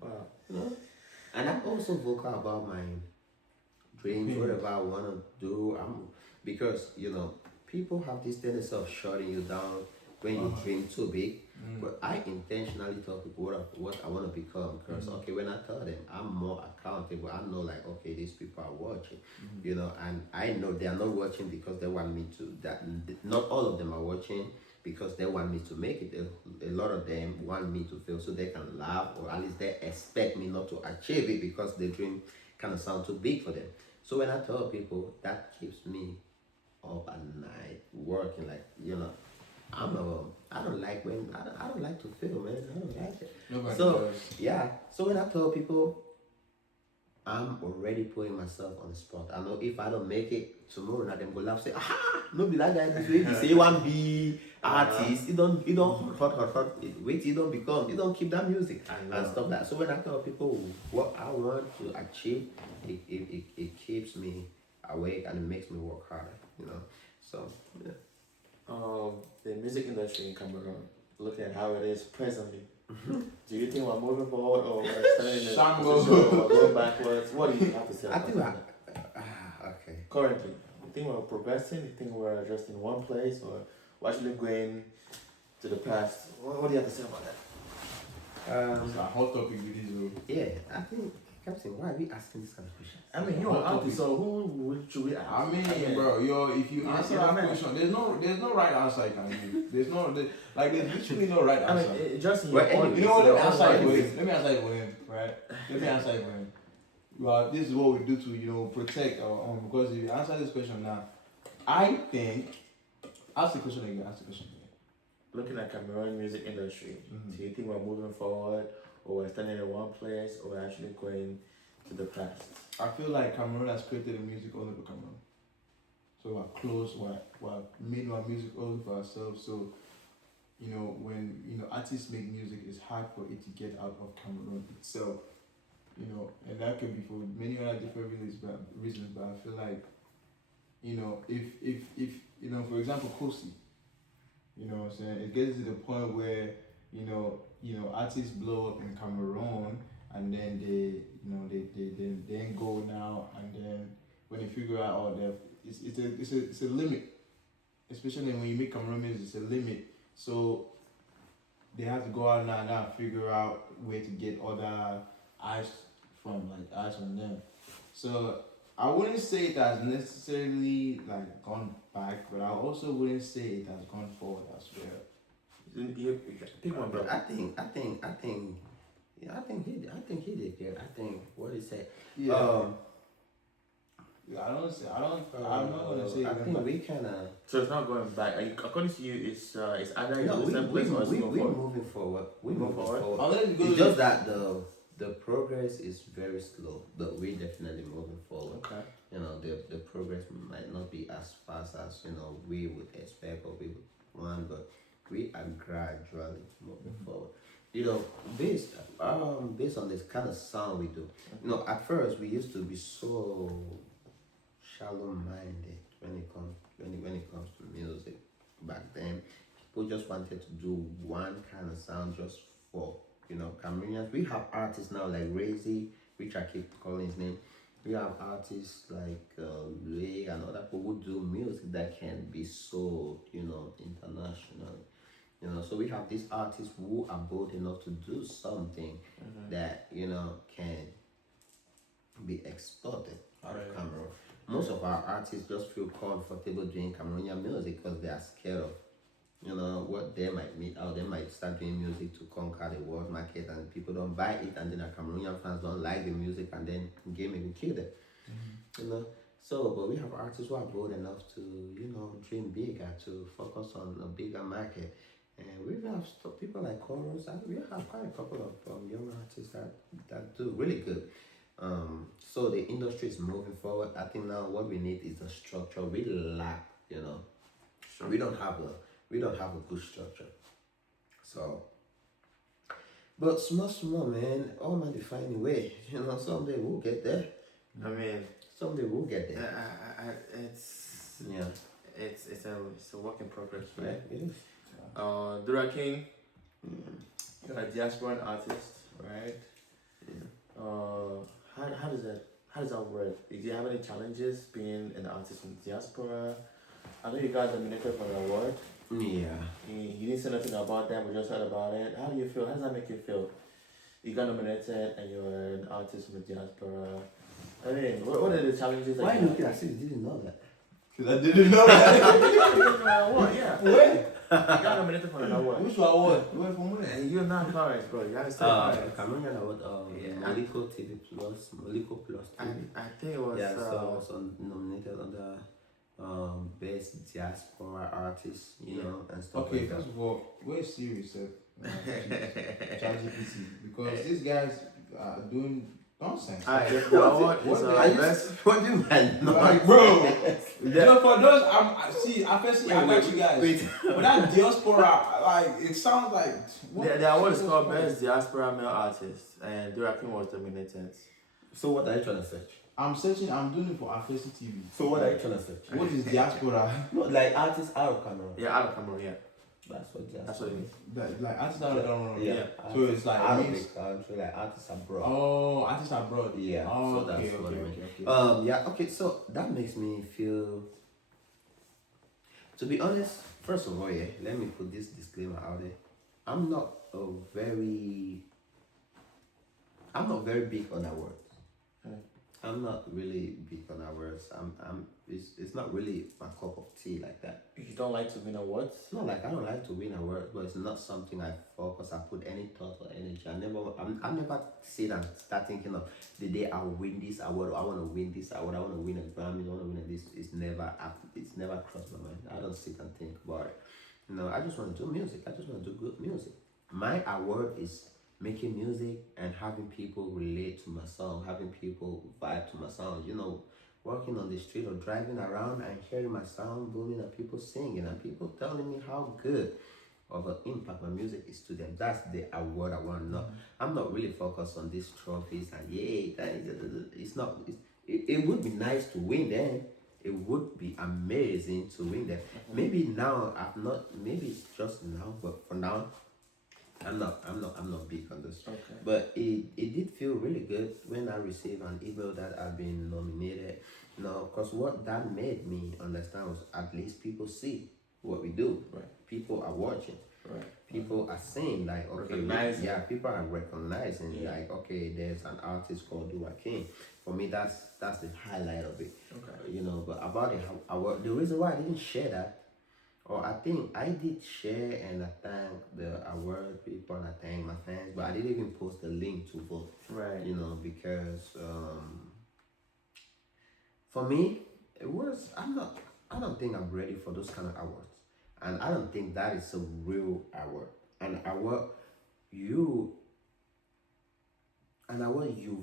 Wow. And I'm also vocal about my dreams, whatever I want to do. Because, people have this tendency of shutting you down when you dream too big. But I intentionally tell people what I want to become. Because, okay, when I tell them, I'm more accountable. I know, like, okay, these people are watching, and I know they are not watching because they want me to, not all of them are watching because they want me to make it. A lot of them want me to fail so they can laugh, or at least they expect me not to achieve it because the dream kind of sound too big for them. So when I tell people, that keeps me up at night working, like, I don't like I don't like to fail, man. I don't like it. Nobody So does. yeah, so when I tell people, I'm already putting myself on the spot. I know if I don't make it tomorrow, now them go laugh, say, aha, no be that guy this way. He say one be artist. You don't hot. Wait, you don't keep that music and stuff like that. So when I tell people what I want to achieve, it keeps me awake and it makes me work harder. So yeah. The music industry in Cameroon, looking at how it is presently, do you think we're moving forward or we're staying in the position or going backwards? What do you have to say about that? Okay. Currently, you think we're progressing? You think we're just in one place or we're actually going to the past? What do you have to say about that? It's a hot topic with this, bro. Yeah, I think, Captain, why are we asking this kind of question? I mean, you're an artist, so who should we ask? I mean, bro, if you answer that question, there's no right answer you can give. There's literally no right answer. I mean, just in Well, your own. anyway, You know what? Let me answer it for anyways. him. Let me answer it for him, right? Let me answer it for him. Well, this is what we do to protect our own. Because if you answer this question now, I think ask the question again. Looking at Cameroon music industry, do you think we're moving forward or we're standing in one place or we're actually going to the past? I feel like Cameroon has created a music only for Cameroon. So we're close, we're made our music only for ourselves. So, when artists make music, it's hard for it to get out of Cameroon itself. And that could be for many other different reasons, but I feel like, if for example, Kosi, what I'm saying, it gets to the point where, artists blow up in Cameroon and then they then go now, and then when they figure out it's a limit, especially when you make Cameroon music, it's a limit. So they have to go out now and figure out where to get other eyes from them. So I wouldn't say it has necessarily gone back, but I also wouldn't say it has gone forward as well. Pick one, bro. I think he did good. I think what he said. Yeah. I'm not gonna say. I think we kind of. So it's not going back. According to you, it's either No, in the same place or it's we're moving forward. moving forward. We're Move moving forward. forward. It's just that the progress is very slow, but we're definitely moving forward. Okay. The progress might not be as fast as we would expect or we would want, but we are gradually moving forward. Based on this kind of sound we do. At first we used to be so shallow-minded when it comes to music. Back then, people just wanted to do one kind of sound just for Cameroonians. We have artists now like Razy, which I keep calling his name. We have artists like Ray and other people who do music that can be sold, internationally. So we have these artists who are bold enough to do something that can be exported out of Cameroon. Most of our artists just feel comfortable doing Cameroonian music because they are scared of what they might meet out. They might start doing music to conquer the world market and people don't buy it, and then our Cameroonian fans don't like the music, and then gaming will kill them. So, but we have artists who are bold enough to dream bigger, to focus on a bigger market. And we have people like Chorus. We have quite a couple of young artists that do really good. So the industry is moving forward. I think now what we need is a structure. We lack, we don't have a good structure. So, but small, man, all man they find a way. Someday we'll get there. I mean, Someday we'll get there. it's Yeah. it's a work in progress, Yeah, right? it is. Dura King, you're a diaspora artist, right? Yeah. How does that work? Do you have any challenges being an artist from diaspora? I know you got nominated for an award. Yeah. You didn't say nothing about that. We just heard about it. How do you feel? How does that make you feel? You got nominated and you're an artist from the diaspora. I mean, what are the challenges that Why you you have? looking as if you didn't know that? Because I didn't know that. Award, yeah. When? You got nominated for an award. Which award? Where from where? And you're not Florence, bro. You gotta stay Florence. Cameroonian award, Yeah. Moliko TV Plus, Moliko Plus TV. I think it was. Yeah, so I was nominated under best diaspora artist, you know, and stuff Okay, like that. first of all, where's Siri, sir? ChatGPT. Because these guys are doing nonsense. Alright, the award is Are you, best. what do you mean? No, Like, bro. Yeah. So for those, I firstly, I got you guys. But that diaspora, like, it sounds like. The award is called Best Diaspora Male Artist, and Dura King was nominated. So what are you trying to search? I'm doing it for Afesi TV. So what are you trying to search? What is diaspora? No, like artists out of Cameroon. Yeah, out of Cameroon, yeah. That's what diaspora. That's what it means. Like artists out of Cameroon. Yeah. So it's like out it of means. the country, like artists abroad. Oh, artists abroad. Yeah. Oh, so that's okay, what okay, I mean. okay. Yeah, okay, so that makes me feel, to be honest, first of all, yeah, let me put this disclaimer out there. I'm not very big on awards. I'm not really big on awards. It's not really my cup of tea like that. You don't like to win awards? It's not like I don't like to win awards, but it's not something I focus. I put any thought or energy. I never sit and start thinking of the day I'll win this award. I want to win this award. I want to win a Grammy. I want to win this. It's never crossed my mind. I don't sit and think about it. No, I just want to do music. I just want to do good music. My award is making music and having people relate to my song, having people vibe to my song. You know, walking on the street or driving around and hearing my sound booming and people singing and people telling me how good of an impact my music is to them. That's the award I want. I'm not really focused on these trophies and it's not. It would be nice to win them. It would be amazing to win them. Maybe now maybe it's just now, but for now I'm not big on this. Okay. But it did feel really good when I received an email that I've been nominated. You know, because what that made me understand was at least people see what we do. Right. People are watching. Right. People are saying like, okay, Recognizing. people are recognizing like, okay, there's an artist called Dura King. For me, that's the highlight of it. Okay. You know, but about the reason why I didn't share that, or I think I did share and I thanked the award people and I thanked my fans, but I didn't even post the link to vote. Right. You know, because for me, I don't think I'm ready for those kind of awards. And I don't think that is a real award. An award you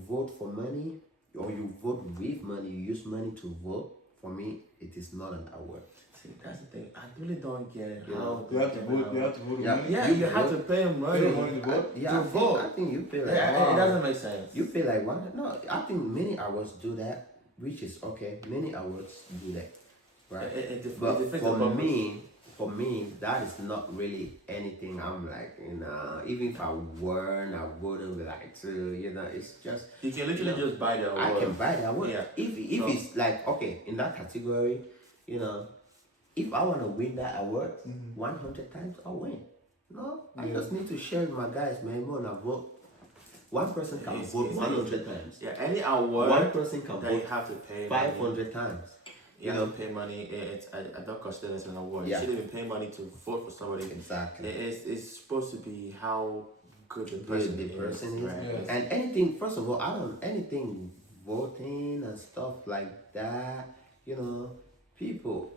vote for money or you vote with money, you use money to vote. For me, it is not an award. See, that's the thing. I really don't get Yeah. how You have to vote. You have to vote. Yeah. Yeah, you have to pay money. You want to vote? Yeah, I think you pay like Yeah, it doesn't make sense. you feel like one. No, I think many awards do that, which is okay. Many awards do that, right? But defeats the for purpose. me, that is not really anything. I'm like, you know, even if I won, I wouldn't be like to, you know, it's just You can literally just buy the award. I can buy that award. Yeah. If So- it's like okay in that category, you know, if I want to win that award 100 times, I'll win. No, I just need to share with my guys, man. We're gonna vote. One person can vote 100 times. Yeah, any award One person can that you vote have to pay 500 times. You have to pay money. I don't consider it as an award. Yeah. You shouldn't even pay money to vote for somebody. Exactly. It's supposed to be how good the Good person the is. person is. Yeah. And anything, first of all, anything voting and stuff like that, you know, people,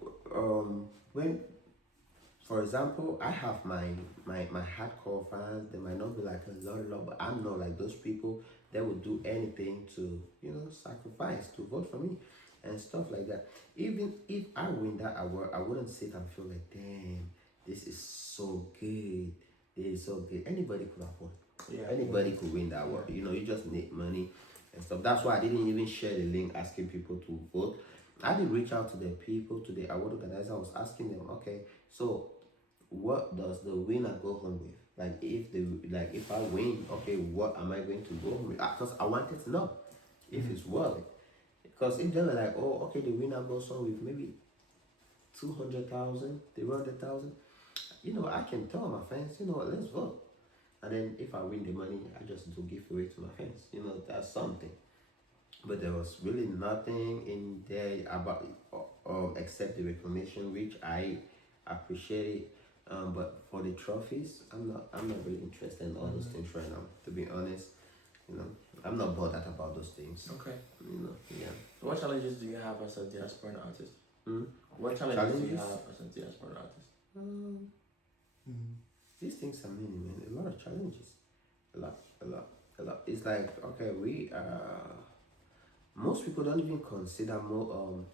when, for example, I have my hardcore fans, they might not be like a lot, but I'm not like those people that would do anything to, you know, sacrifice to vote for me and stuff like that. Even if I win that award, I wouldn't sit and feel like, damn, this is so good. This is so good. Anybody could have won. Yeah. Anybody could win that award. You know, you just need money and stuff. That's why I didn't even share the link asking people to vote. I did reach out to the people, to the award organizer. I was asking them, okay, so what does the winner go home with? If I win, okay, what am I going to go home with? Because I wanted to know if it's worth it. Because if they're like, oh, okay, the winner goes home with maybe 200,000, 300,000, I can tell my friends, let's vote. And then if I win the money, I just do give away to my friends. That's something. But there was really nothing in there about except the recognition, which I appreciate. But for the trophies, I'm not really interested in all those things right now. To be honest, I'm not bothered about those things. Okay. Yeah. What challenges do you have as a diaspora artist? What Challenges? do you have as a diaspora artist? These things are many, man. A lot of challenges. A lot. It's like, okay, most people don't even consider more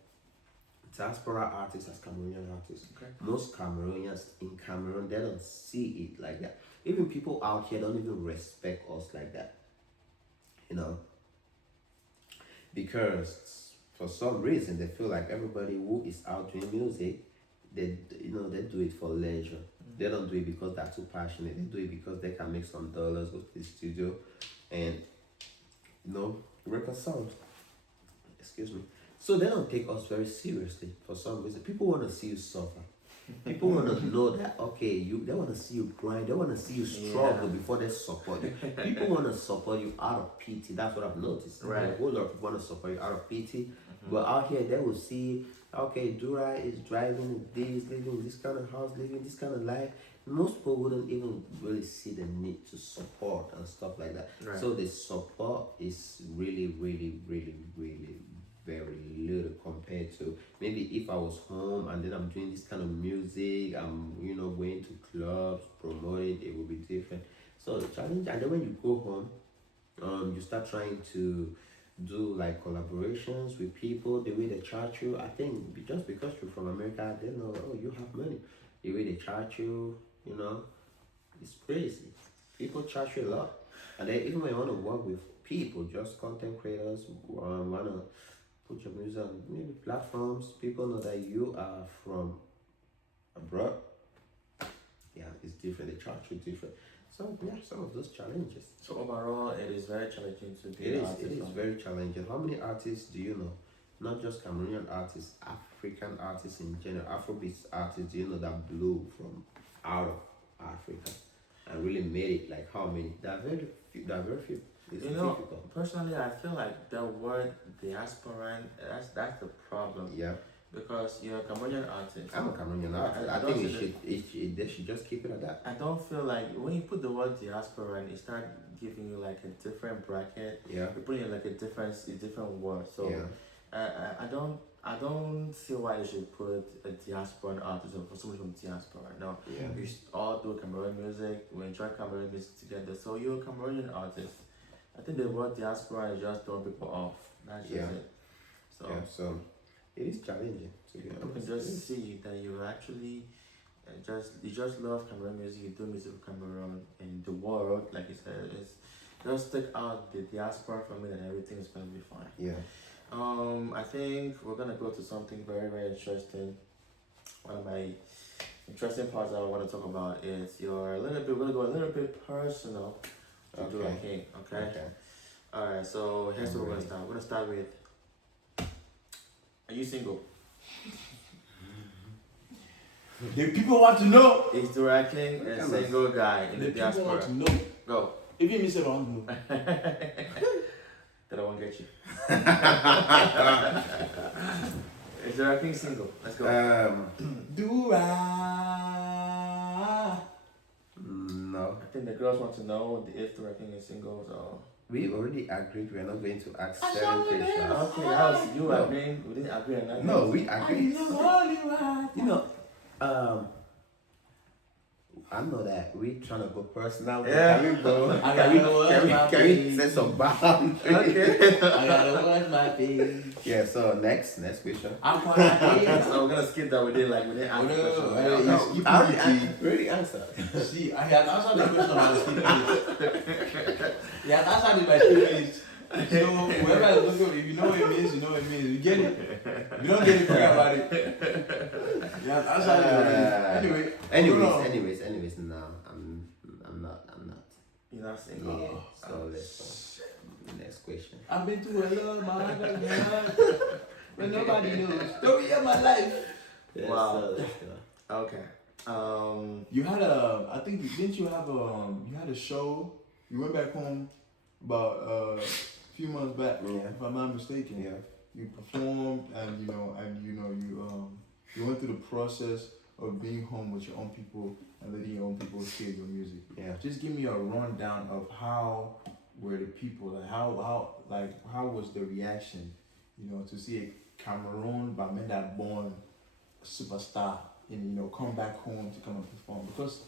diaspora artists as Cameroonian artists. Okay. Most Cameroonians in Cameroon, they don't see it like that. Even people out here don't even respect us like that. Because for some reason they feel like everybody who is out doing music, they do it for leisure. They don't do it because they're too passionate. They do it because they can make some dollars, go to the studio, and record sound. Excuse me. So they don't take us very seriously for some reason. People want to see you suffer. People want to know that, okay, they want to see you grind. They want to see you struggle before they support you. People want to support you out of pity. That's what I've noticed. Right. A whole lot of people want to support you out of pity. But out here, they will see, okay, Dura is driving this, living this kind of house, living this kind of life. Most people wouldn't even really see the need to support and stuff like that. Right. So the support is really, really, really, really very little compared to maybe if I was home and then I'm doing this kind of music, I'm going to clubs, promoting, it will be different. So the challenge, and then when you go home, you start trying to do like collaborations with people, the way they charge you. I think just because you're from America, they know, oh, you have money. The way they charge you, it's crazy. People charge you a lot. And then even when you want to work with people, just content creators, want to put your music on maybe platforms, people know that you are from abroad. Yeah, it's different. They charge you different. So yeah, some of those challenges. So overall, it is very challenging to be It an is. artist. It is very challenging. How many artists do you know? Not just Cameroonian artists, African artists in general, Afrobeat artists. Do you know that blew from out of Africa and really made it? Like how many? There are very few. It's difficult. Personally, I feel like the word diasporan, that's the problem. Yeah. Because you're a Cameroonian artist. I'm a Cameroonian artist. I think they should just keep it at that. I don't feel like when you put the word diaspora and it start giving you like a different bracket. Yeah. You put in like a different word. So I don't see why they should put a diasporan artist or for somebody from diaspora. No. Yeah. We all do Cameroon music. We enjoy Cameroon music together. So you're a Cameroonian artist. I think the word diaspora is just throwing people off. That's just it. So. Yeah. So. It is challenging, to be People honest. can just see that you actually you just love Cameroon music, you do music for Cameroon and the world, like you said, is just take out the diaspora from it and everything is gonna be fine. Yeah. I think we're gonna go to something very, very interesting. One of my interesting parts I want to talk about is we're gonna go a little bit personal to Dura King, okay? Alright, so here's what we're gonna start. We're gonna start with, are you single? The people want to know. Is Dura King a single guy in the people diaspora? want to know. Go. Even me say I want to know. That I won't get you. Is Dura King single? Let's go. Dura. No. I think the girls want to know if Dura King is single, so. We already agreed we are not going to ask 7 questions. Okay, that was you agreeing. We didn't agree on that. No, we agreed. I know that we trying to go personal. Yeah. Can we go? Can we set some boundaries? Okay. I gotta wash my face. Yeah. So next question. I'm quite So we're gonna skip that. We didn't answer the question. I already answered. See, I had answered the question by skipping. Yeah, that's how the by skipping. So whoever is looking, if you know what it means, you know what it means. You get it? You don't get it, forget about it. Yeah, that's how it is. Anyways, no, I'm not. You're not single. Yeah. So let's go. Next question. I've been through a lot, man. But nobody knows. Story of my life. Yeah, Wow. So let's go. Okay. You had I think, didn't you have you had a show? You went back home about a few months back, Yeah. if I'm not mistaken. Yeah. You performed, and you went through the process of being home with your own people and letting your own people hear your music. Yeah. Just give me a rundown of how were the people, like how was the reaction, to see a Cameroon Bamenda born superstar and come back home to come and perform, because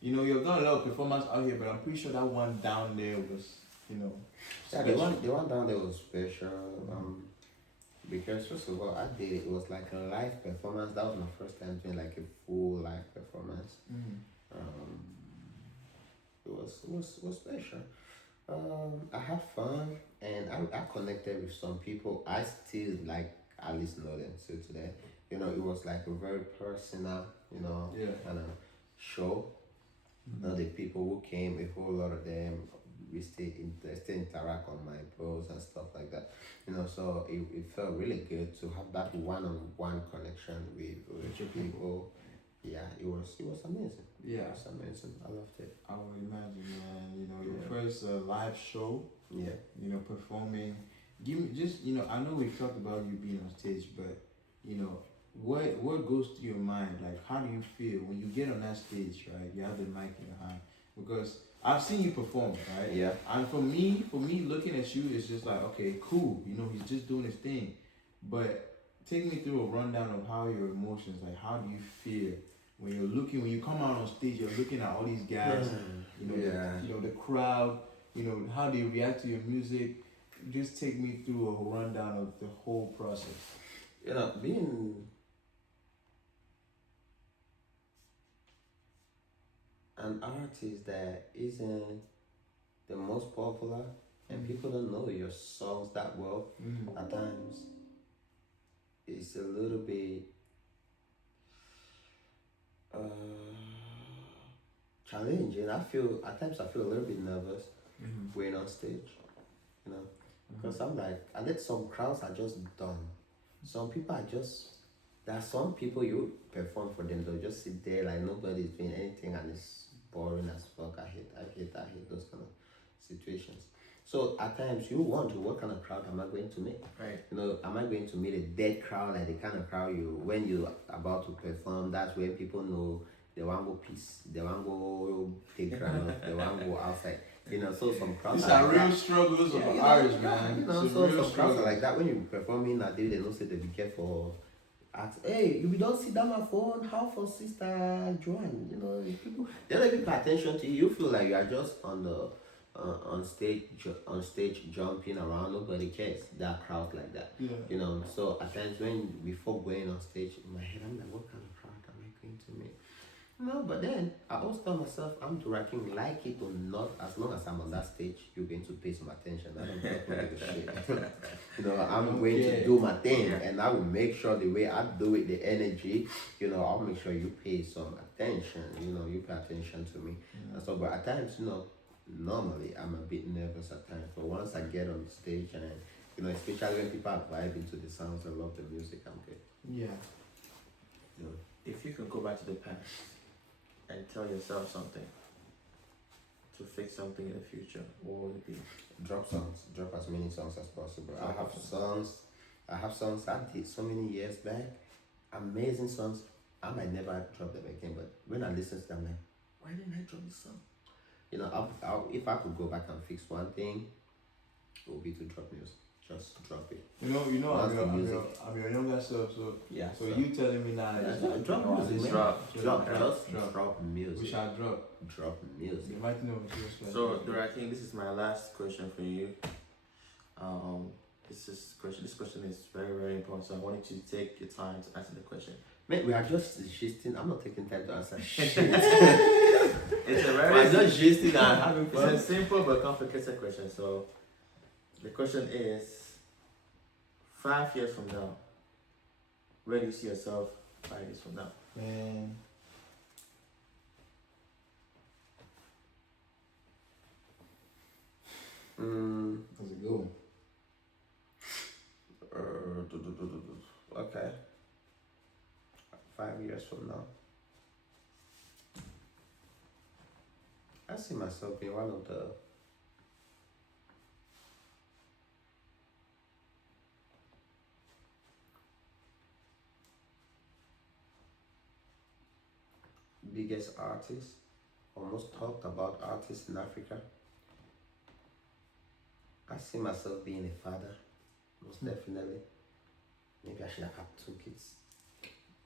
you've done a lot of performance out here, but I'm pretty sure that one down there was Yeah, the one down there was special. Because first of all, I did it was like a live performance. That was my first time doing like a full live performance. It was special. I had fun, and I connected with some people. I still like at least know them till today. It was like a very personal, kind of show. The people who came, a whole lot of them, we still interact on my posts and stuff like that. So it felt really good to have that one-on-one connection with your people. Yeah, it was amazing. Yeah. It was amazing. I loved it. I would imagine, man. Your first live show, Yeah. Performing. Give me just, I know we've talked about you being on stage, but what goes through your mind? Like, how do you feel when you get on that stage, right? You have the mic in your hand, because I've seen you perform, right? Yeah. And for me, looking at you, it's just like, okay, cool. He's just doing his thing. But take me through a rundown of how your emotions, like, how do you feel when you come out on stage, you're looking at all these guys, the crowd, how they react to your music. Just take me through a rundown of the whole process. Being an artist that isn't the most popular and people don't know your songs that well, at times it's a little bit challenging. At times I feel a little bit nervous going on stage, because I'm like, I let some crowds are just done. Some people are just, there are some people you perform for them, they'll just sit there like nobody's doing anything and it's boring as fuck. I hate those kind of situations. So at times you wonder, what kind of crowd am I going to make? Right. Am I going to meet a dead crowd, like the kind of crowd when you're about to perform, that's where people know they want to go peace, they want to go take ground, they want to go outside. So some crowds These are real struggles of artists, man. So some crowds are like that. When you performing at day, they don't say they be careful. Ask, hey, you don't sit down my phone. How for sister Joanne? People they don't even pay attention to you. You feel like you are just on stage jumping around. Nobody cares. There are crowds like that. Yeah. So at times before going on stage, in my head I'm like, what kind of crowd am I going to make? But then I always tell myself, I'm directing, like it or not, as long as I'm on that stage, you're going to pay some attention. I don't give a shit. I'm going to do my thing, and I will make sure the way I do it, the energy, I'll make sure you pay some attention. You pay attention to me. And so, but at times, normally I'm a bit nervous at times. But once I get on the stage, and especially when people are vibing to the sounds and love the music, I'm good. Yeah. If you can go back to the past and tell yourself something to fix something in the future, what would it be? Drop as many songs as possible. I have songs I did so many years back, amazing songs. I might never drop them again, but when I listen to them, I'm like, why didn't I drop this song? If I could go back and fix one thing, it would be to drop music. Just drop it. I'm your younger self, so yeah. So you telling me now? Drop music. Drop music. We shall drop. Drop music. You might know what you're So, Dura, I think this is my last question for you. This question is very, very important. So I wanted you to take your time to answer the question. Mate, we are just gisting. I'm not taking time to answer shit. We're just gisting and having fun. It's a simple but complicated question. So the question is, 5 years from now, Where do you see yourself 5 years from now? Man. How's it going? Okay. 5 years from now, I see myself being one of the biggest artists, or most talked about artists in Africa. I see myself being a father, most definitely. Maybe I should have had 2 kids.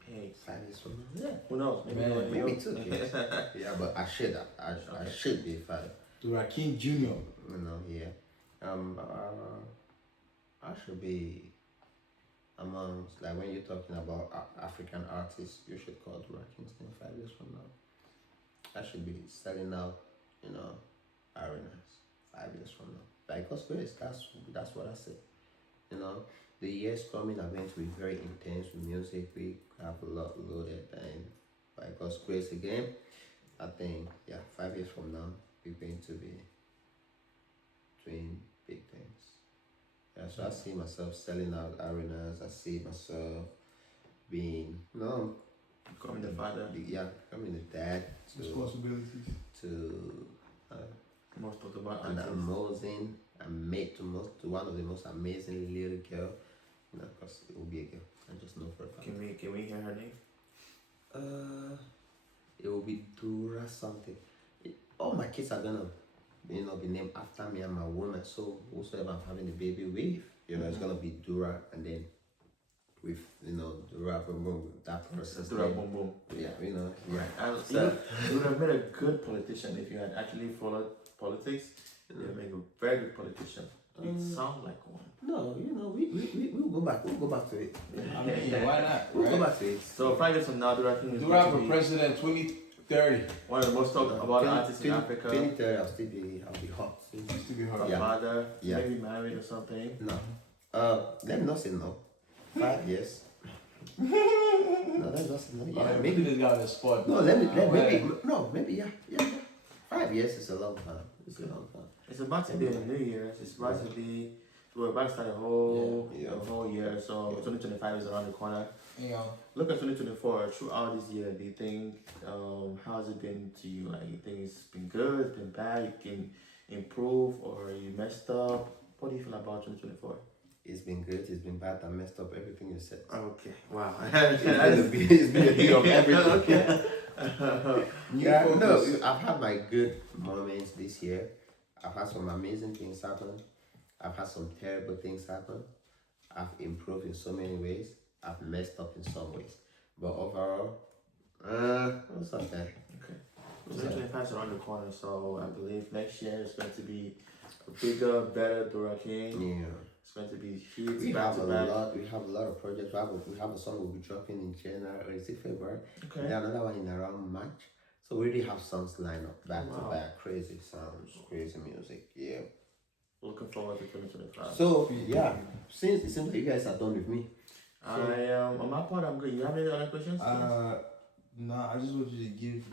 Hey, 5 years from now. yeah, who knows? Maybe, Man, Maybe 2 kids. Yeah, but I should be a father. Dura Jr. You know, yeah. I should be amongst, like, when you're talking about African artists, you should call Dura Kingston 5 years from now. I should be selling out, arenas 5 years from now. Like God's grace, that's what I said. The years coming are going to be very intense with music. We have a lot loaded, and by God's grace again, I think 5 years from now we're going to be doing big things. Yeah, so I see myself selling out arenas. I see myself being Becoming the father. Becoming the dad Responsibilities. to Most talked about an artists. amazing, to one of the most amazing little girl. Because it will be a girl. I just know for a fact. Can we hear her name? It will be Dura something. All my kids are gonna, be named after me and my woman. So whosoever I'm having a baby with, it's gonna be Dura, and then with Dura boom boom, that person's Dura name. boom boom. Yeah, Right. So you would have made a good politician if you had actually followed politics. You would have made a very good politician. You sound like one. No, we'll go back. We'll go back to it. I mean, why not? We'll Right? go back to it. So 5 years from now, Dura King is Dura going to for be president 2030. one of the most talked about artists in Africa. 2030, I'll be hot. Used to be A hard. Yeah. father, Yeah. maybe married or something. No. Let me not say no. 5 years. No, let me not say no. Yeah, Maybe maybe. this guy on the spot. No, maybe. Yeah. 5 years is a long time. It's a long time. It's about to be a New Year's. It's about to be. We're about to start a whole year. So 2025 is around the corner. Look at 2024. Throughout this year, do you think how's it been to you? Like, you think it's been good, it's been bad, you can improve, or you messed up? What do you feel about 2024? It's been good, it's been bad, I messed up everything you said. Okay, wow. It's been a bit of everything. Focus. I've had my good moments this year. I've had some amazing things happen. I've had some terrible things happen. I've improved in so many ways. I've messed up in some ways. But overall, it's okay. Okay. 2025 is around the corner, so I believe next year is going to be a bigger, better Dura King. Yeah. It's going to be huge. We back have to a back. lot. We have a lot of projects. We have a song we'll be dropping in January, or is it February? Okay. And then another one in around March. So we already have songs lined up back to Wow. back. Crazy sounds, crazy music. Yeah. Looking forward to 2025. So yeah, since it seems like you guys are done with me. On my part, I'm good. You have any other questions? No, I just want you to give,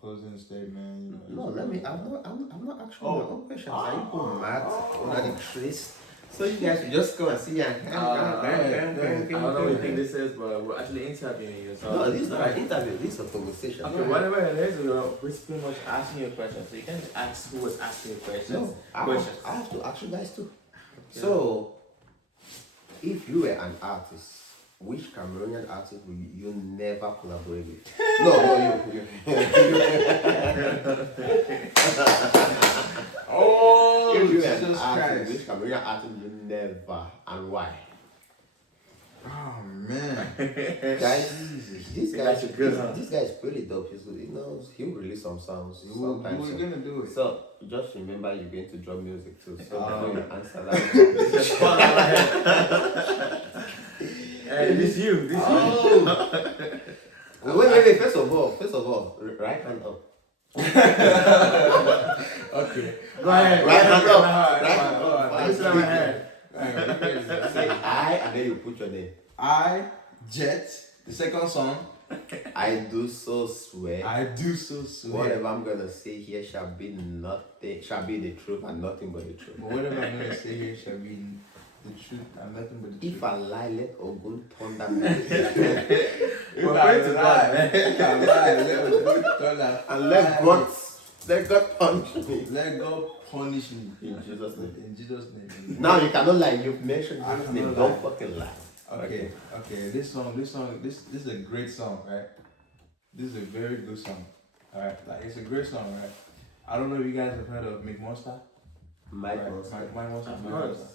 closing statement. No, let me. I'm not actually my own questions. Are you going mad? Not increased. So you guys should just go and see I don't know what you think this is, but we're actually interviewing you. So No, this is not an interview. This is a conversation. Okay, whatever it is, we're pretty much asking you a question. So you can ask who was asking you questions. No, I have to ask you guys too. Okay. So, if you were an artist, which Cameroonian artist would you never collaborate with? No, you. Oh, If you were an Jesus artist, Christ. which Cameroonian artist would you never, and why? Oh, man. Guys, this guy That's good, huh? this guy is pretty dope. He'll release some songs We're sometimes. going to do it. So just remember you're going to drop music too. So before you answer This is that. fun on my head. Hey, this you. Wait. First of all, right hand up. Okay. Go ahead. Right hand up. All right. Right hand up. This is on my head. All right, Say I, and then you put your name. I, Jet, the second song. I do so swear. I do so swear. Whatever I'm gonna say here shall be the truth and nothing but the truth. But whatever I'm gonna say here shall be the truth and nothing but the truth. If I lie, let Ogun thunder me. We're praying to God, man. If I lie, let Ogun thunder. And let God punish me. Let God punish me. In Jesus' name. In Jesus' name. Now you cannot lie. You've mentioned I Jesus' cannot name. lie. Don't fucking lie. Okay. This is a great song, right? This is a very good song. Alright, like it's a great song, right? I don't know if you guys have heard of Mike Monster. Mike Right, Monster. Mike Monster. Of Mike course. Monster.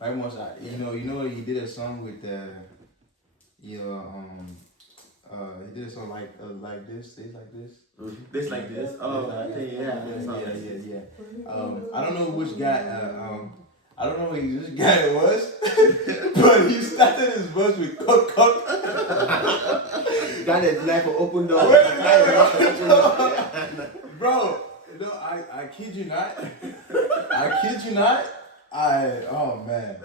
Mike Monster. You know he did a song with he did a song like this, things like this. This like this. Oh, I think yeah. I don't know which guy. I don't know which guy it was, but he started his verse with cock. That is life for open door. Bro, no, I kid you not. Oh man.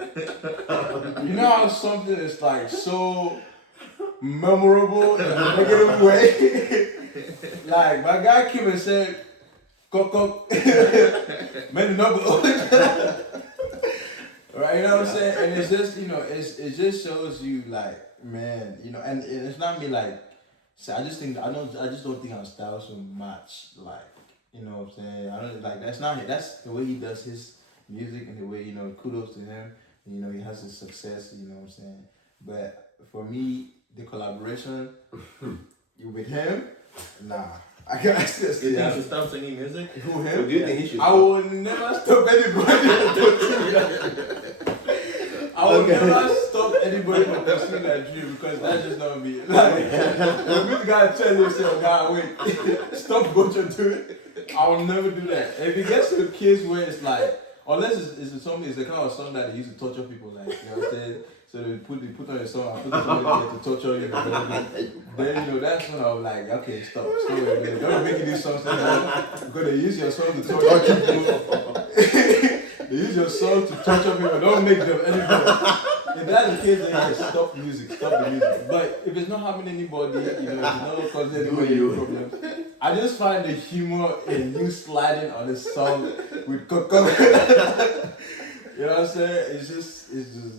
You know how something is like so memorable in a negative way? Like my guy came and said, cock, man, no. Right, you know what I'm saying? And it's just, it just shows you like, man, and it's not me like, so I just don't think our styles so much like, you know what I'm saying? I don't like that's the way he does his music and the way, kudos to him. He has his success, you know what I'm saying? But for me, the collaboration with him, nah. I can't still You see think you that. should stop singing music? Who So him? do you think he should? I will never stop anybody from pursuing that. I will never stop anybody from pursuing that dream because that's just not me. Like, when this guy tell you, say, oh, God, wait, stop what you're doing. I will never do that. If it gets to a case where it's like, unless it's the kind of song that they used to torture people, like, you know what I'm saying? So they put on a song and put somebody there to torture you. Then that's when I was like, okay, stop it. Don't make these songs anymore because they use your song to torture people. They use your song to torture people. Don't make them anymore. If that's the case, then you can stop the music. But if it's not harming anybody, if it's not causing anybody any problems, I just find the humor in you sliding on a song with Coco. You know what I'm saying? It's just.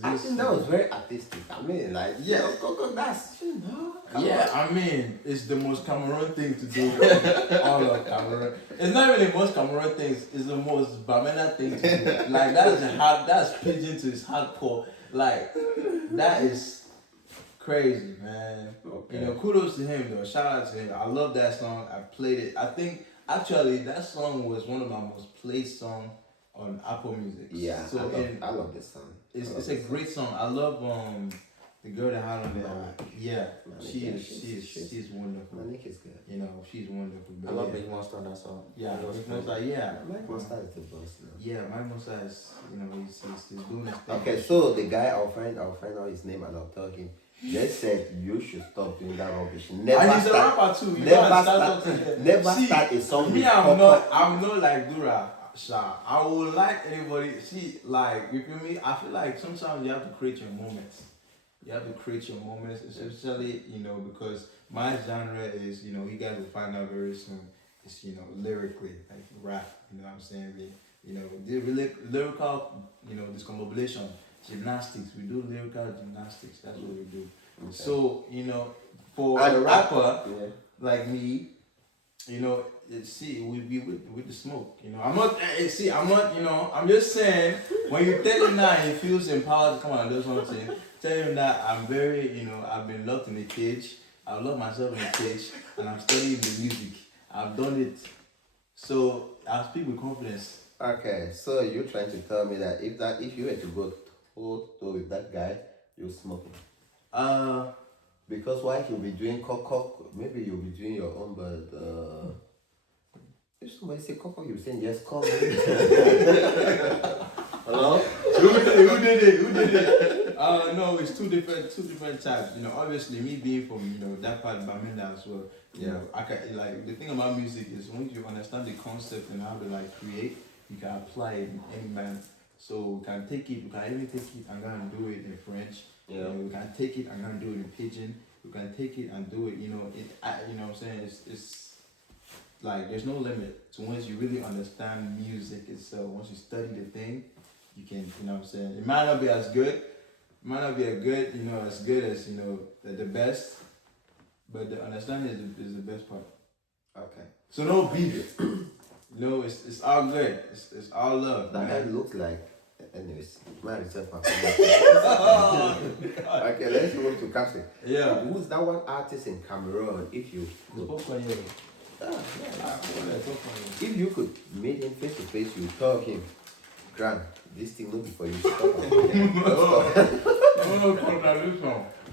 I think that was very artistic. I mean, like, Coco, that's, come on. I mean, it's the most Cameroon thing to do in all of Cameroon. It's not even the most Cameroon things, it's the most Bamena thing to do. Like, that's pigeon to his hardcore. Like, that is crazy, man. Okay. Kudos to him, though. Shout out to him. I love that song. I played it. I think, actually, that song was one of my most played songs on Apple Music. Yeah, so I love this song. It's a great song. I love the girl that had on there. Yeah, she's wonderful. Manic is good. She's wonderful. I love Big Monster on that song. Yeah, It was Mike Monster is the boss now. Yeah, Mike Monster is he's doing his thing. Okay, so the guy, I'll find out his name and I'll tell him. They said you should stop doing that rubbish. And he's a rapper too. Never start a song. Me, I'm not like Dura. I would like anybody. See, like, you feel me? I feel like sometimes you have to create your moments. Especially, because my genre is, you guys will find out very soon. It's, lyrically, like rap, you know what I'm saying? The lyrical, discombobulation, gymnastics. We do lyrical gymnastics. That's what we do. Okay. So, for a rapper like me, we be with the smoke. I'm just saying, when you tell him that he feels empowered to come and do something, tell him that I'm very, I've been locked in a cage. I locked myself in a cage and I'm studying the music. I've done it. So I speak with confidence. Okay, so you're trying to tell me that if you were to go toe-to-toe with that guy, you'll smoke him? Because while he'll be doing cock, maybe you'll be doing your own, but if somebody say cock, you're saying yes, call me. Hello? Who did it? No, it's two different types. Obviously me being from that part of Bamenda as well. I can the thing about music is once you understand the concept and how to create, you can apply it in any manner. So we can take it, we can even take it and go and do it in French. Yeah. We can take it and go and do it in Pidgin. We can take it and do it, you know, you know what I'm saying? It's like there's no limit. So once you really understand music itself, once you study the thing, you can, you know what I'm saying? It might not be as good, it might not be as good, you know, as the best, but the understanding is the best part. Okay. So no beef. No, it's all good. It's all love. That guy Man. looks like. Anyways, man, it's just okay, let's move to Cassie. Yeah. Who's that one artist in Cameroon? If you could, if you could meet him face to face, you tell him, Grant, this thing will be for you. Stop.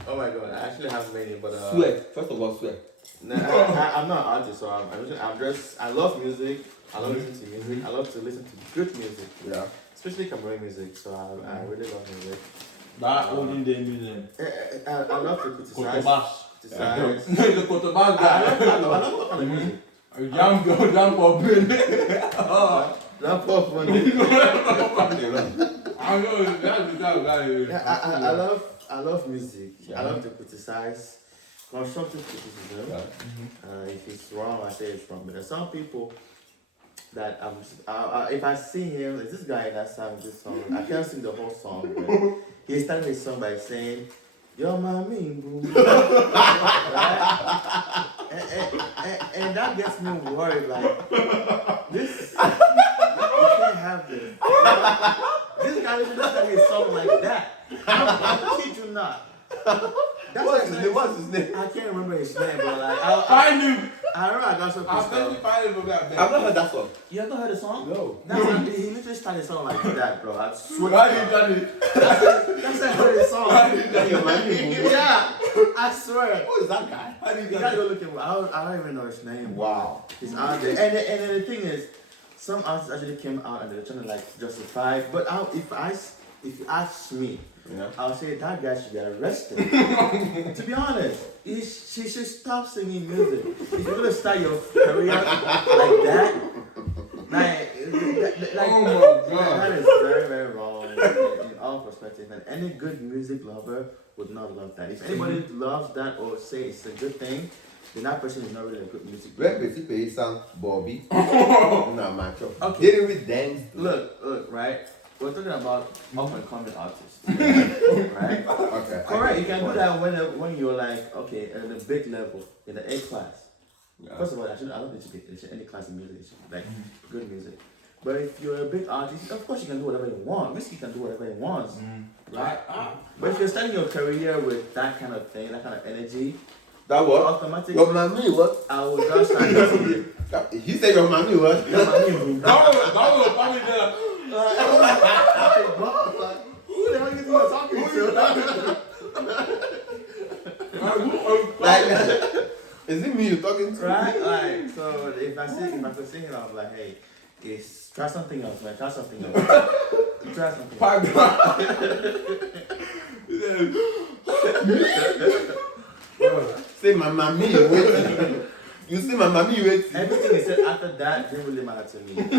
Oh my god, I actually have many, but Swear. First of all, swear. No, I'm not an artist, so I love music. I love listening to music. I love to listen to good music. Yeah. Especially Cameroonian music, so I really love music. That olden day music. I love to criticize. Kotobas. I love what kind of music. Jump for bin. Love pop money. I know that's the guy. I love music. I love to criticize. Constructive criticism. If it's wrong, I say it's wrong. But there's some people that if I see him, it's this guy that sang this song. I can't sing the whole song, but he started his song by saying, "You're my mean boo." Right? And that gets me worried. Like this, you can't have this. This guy literally started his song like that. I kid you not. What's his name? I can't remember his name, but like Find him. I remember I got so pissed off. I've not heard that song. You ever heard the song? No. That's he literally started the song like that, bro. I swear. Why did you done it? That's how I heard the song. Yeah, I swear. Who is that guy? You gotta go look at him. I don't even know his name. Wow. He's out there. And then the thing is, some artists actually came out and they were trying to like justify. But if you ask me, I'll say that guy should get arrested. To be honest, she should stop singing music. If you're gonna start your career like that, Oh my God. that is very, very wrong in all perspectives. And any good music lover would not love that. If anybody loves that or say it's a good thing, then that person is not really a good music lover. Where people sound Bobby? No, macho. Okay. Didn't we dance? Look, right? We're talking about up and coming artists, right? Okay. Correct. You can do that when you're like, okay, at a big level, in the A class. Yeah. First of all, I don't think you should any class in music, like good music. But if you're a big artist, of course you can do whatever you want. Whiskey can do whatever he wants, right? But if you're starting your career with that kind of thing, that kind of energy, That what? automatically, Your mommy what? I will just start listening to you. He said your mommy what? Your mommy, bro. That was probably there. Who the hell you think you're talking to? Like, is it me you're talking to? Right? Like, so if I could sing it, I'm like, hey, try something else, man. Try something else. Try something else. Say my mommy waiting. You see my mommy waiting. Everything he said after that didn't really matter to me. It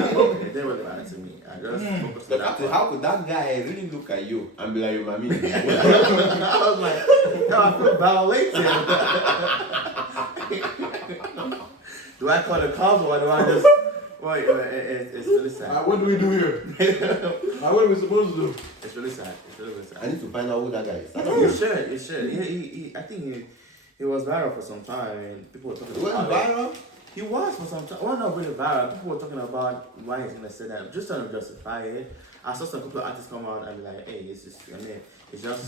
didn't really matter to me. I just focused on that part. How could that guy really look at you and be like your mommy? I was like, no, I feel violated. Do I call the cops or do I just... Wait, it's really sad. What do we do here? What are we supposed to do? It's really sad. It's really sad. I need to find out who that guy is. You should. I think he was viral for some time and people were talking He went about viral? it. He was for some time. Well, not really viral. People were talking about why he's gonna say that. Just trying to justify it. I saw some couple of artists come out and be like, hey, it's just a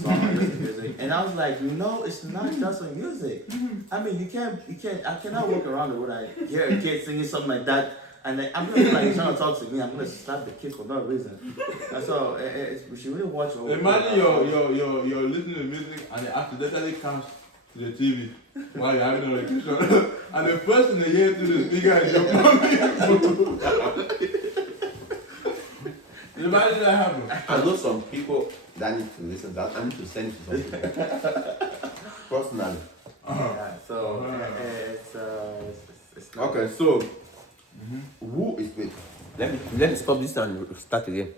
song, just music. And I was like, no, it's not just a music. I mean, you can't, I cannot walk around the road and hear a kid singing something like that. And then I'm gonna feel like he's trying to talk to me. I'm gonna slap the kid for no reason. And so we should really watch. Imagine you're listening to music and it accidentally comes to the TV while you're having a vacation. And the first thing they hear through the speaker is your mommy. Imagine that happen. I know some people that need to listen to that. I need to send it to some people. Personally. Yeah, so it's not Okay, so who is wait? Let me stop this and start again.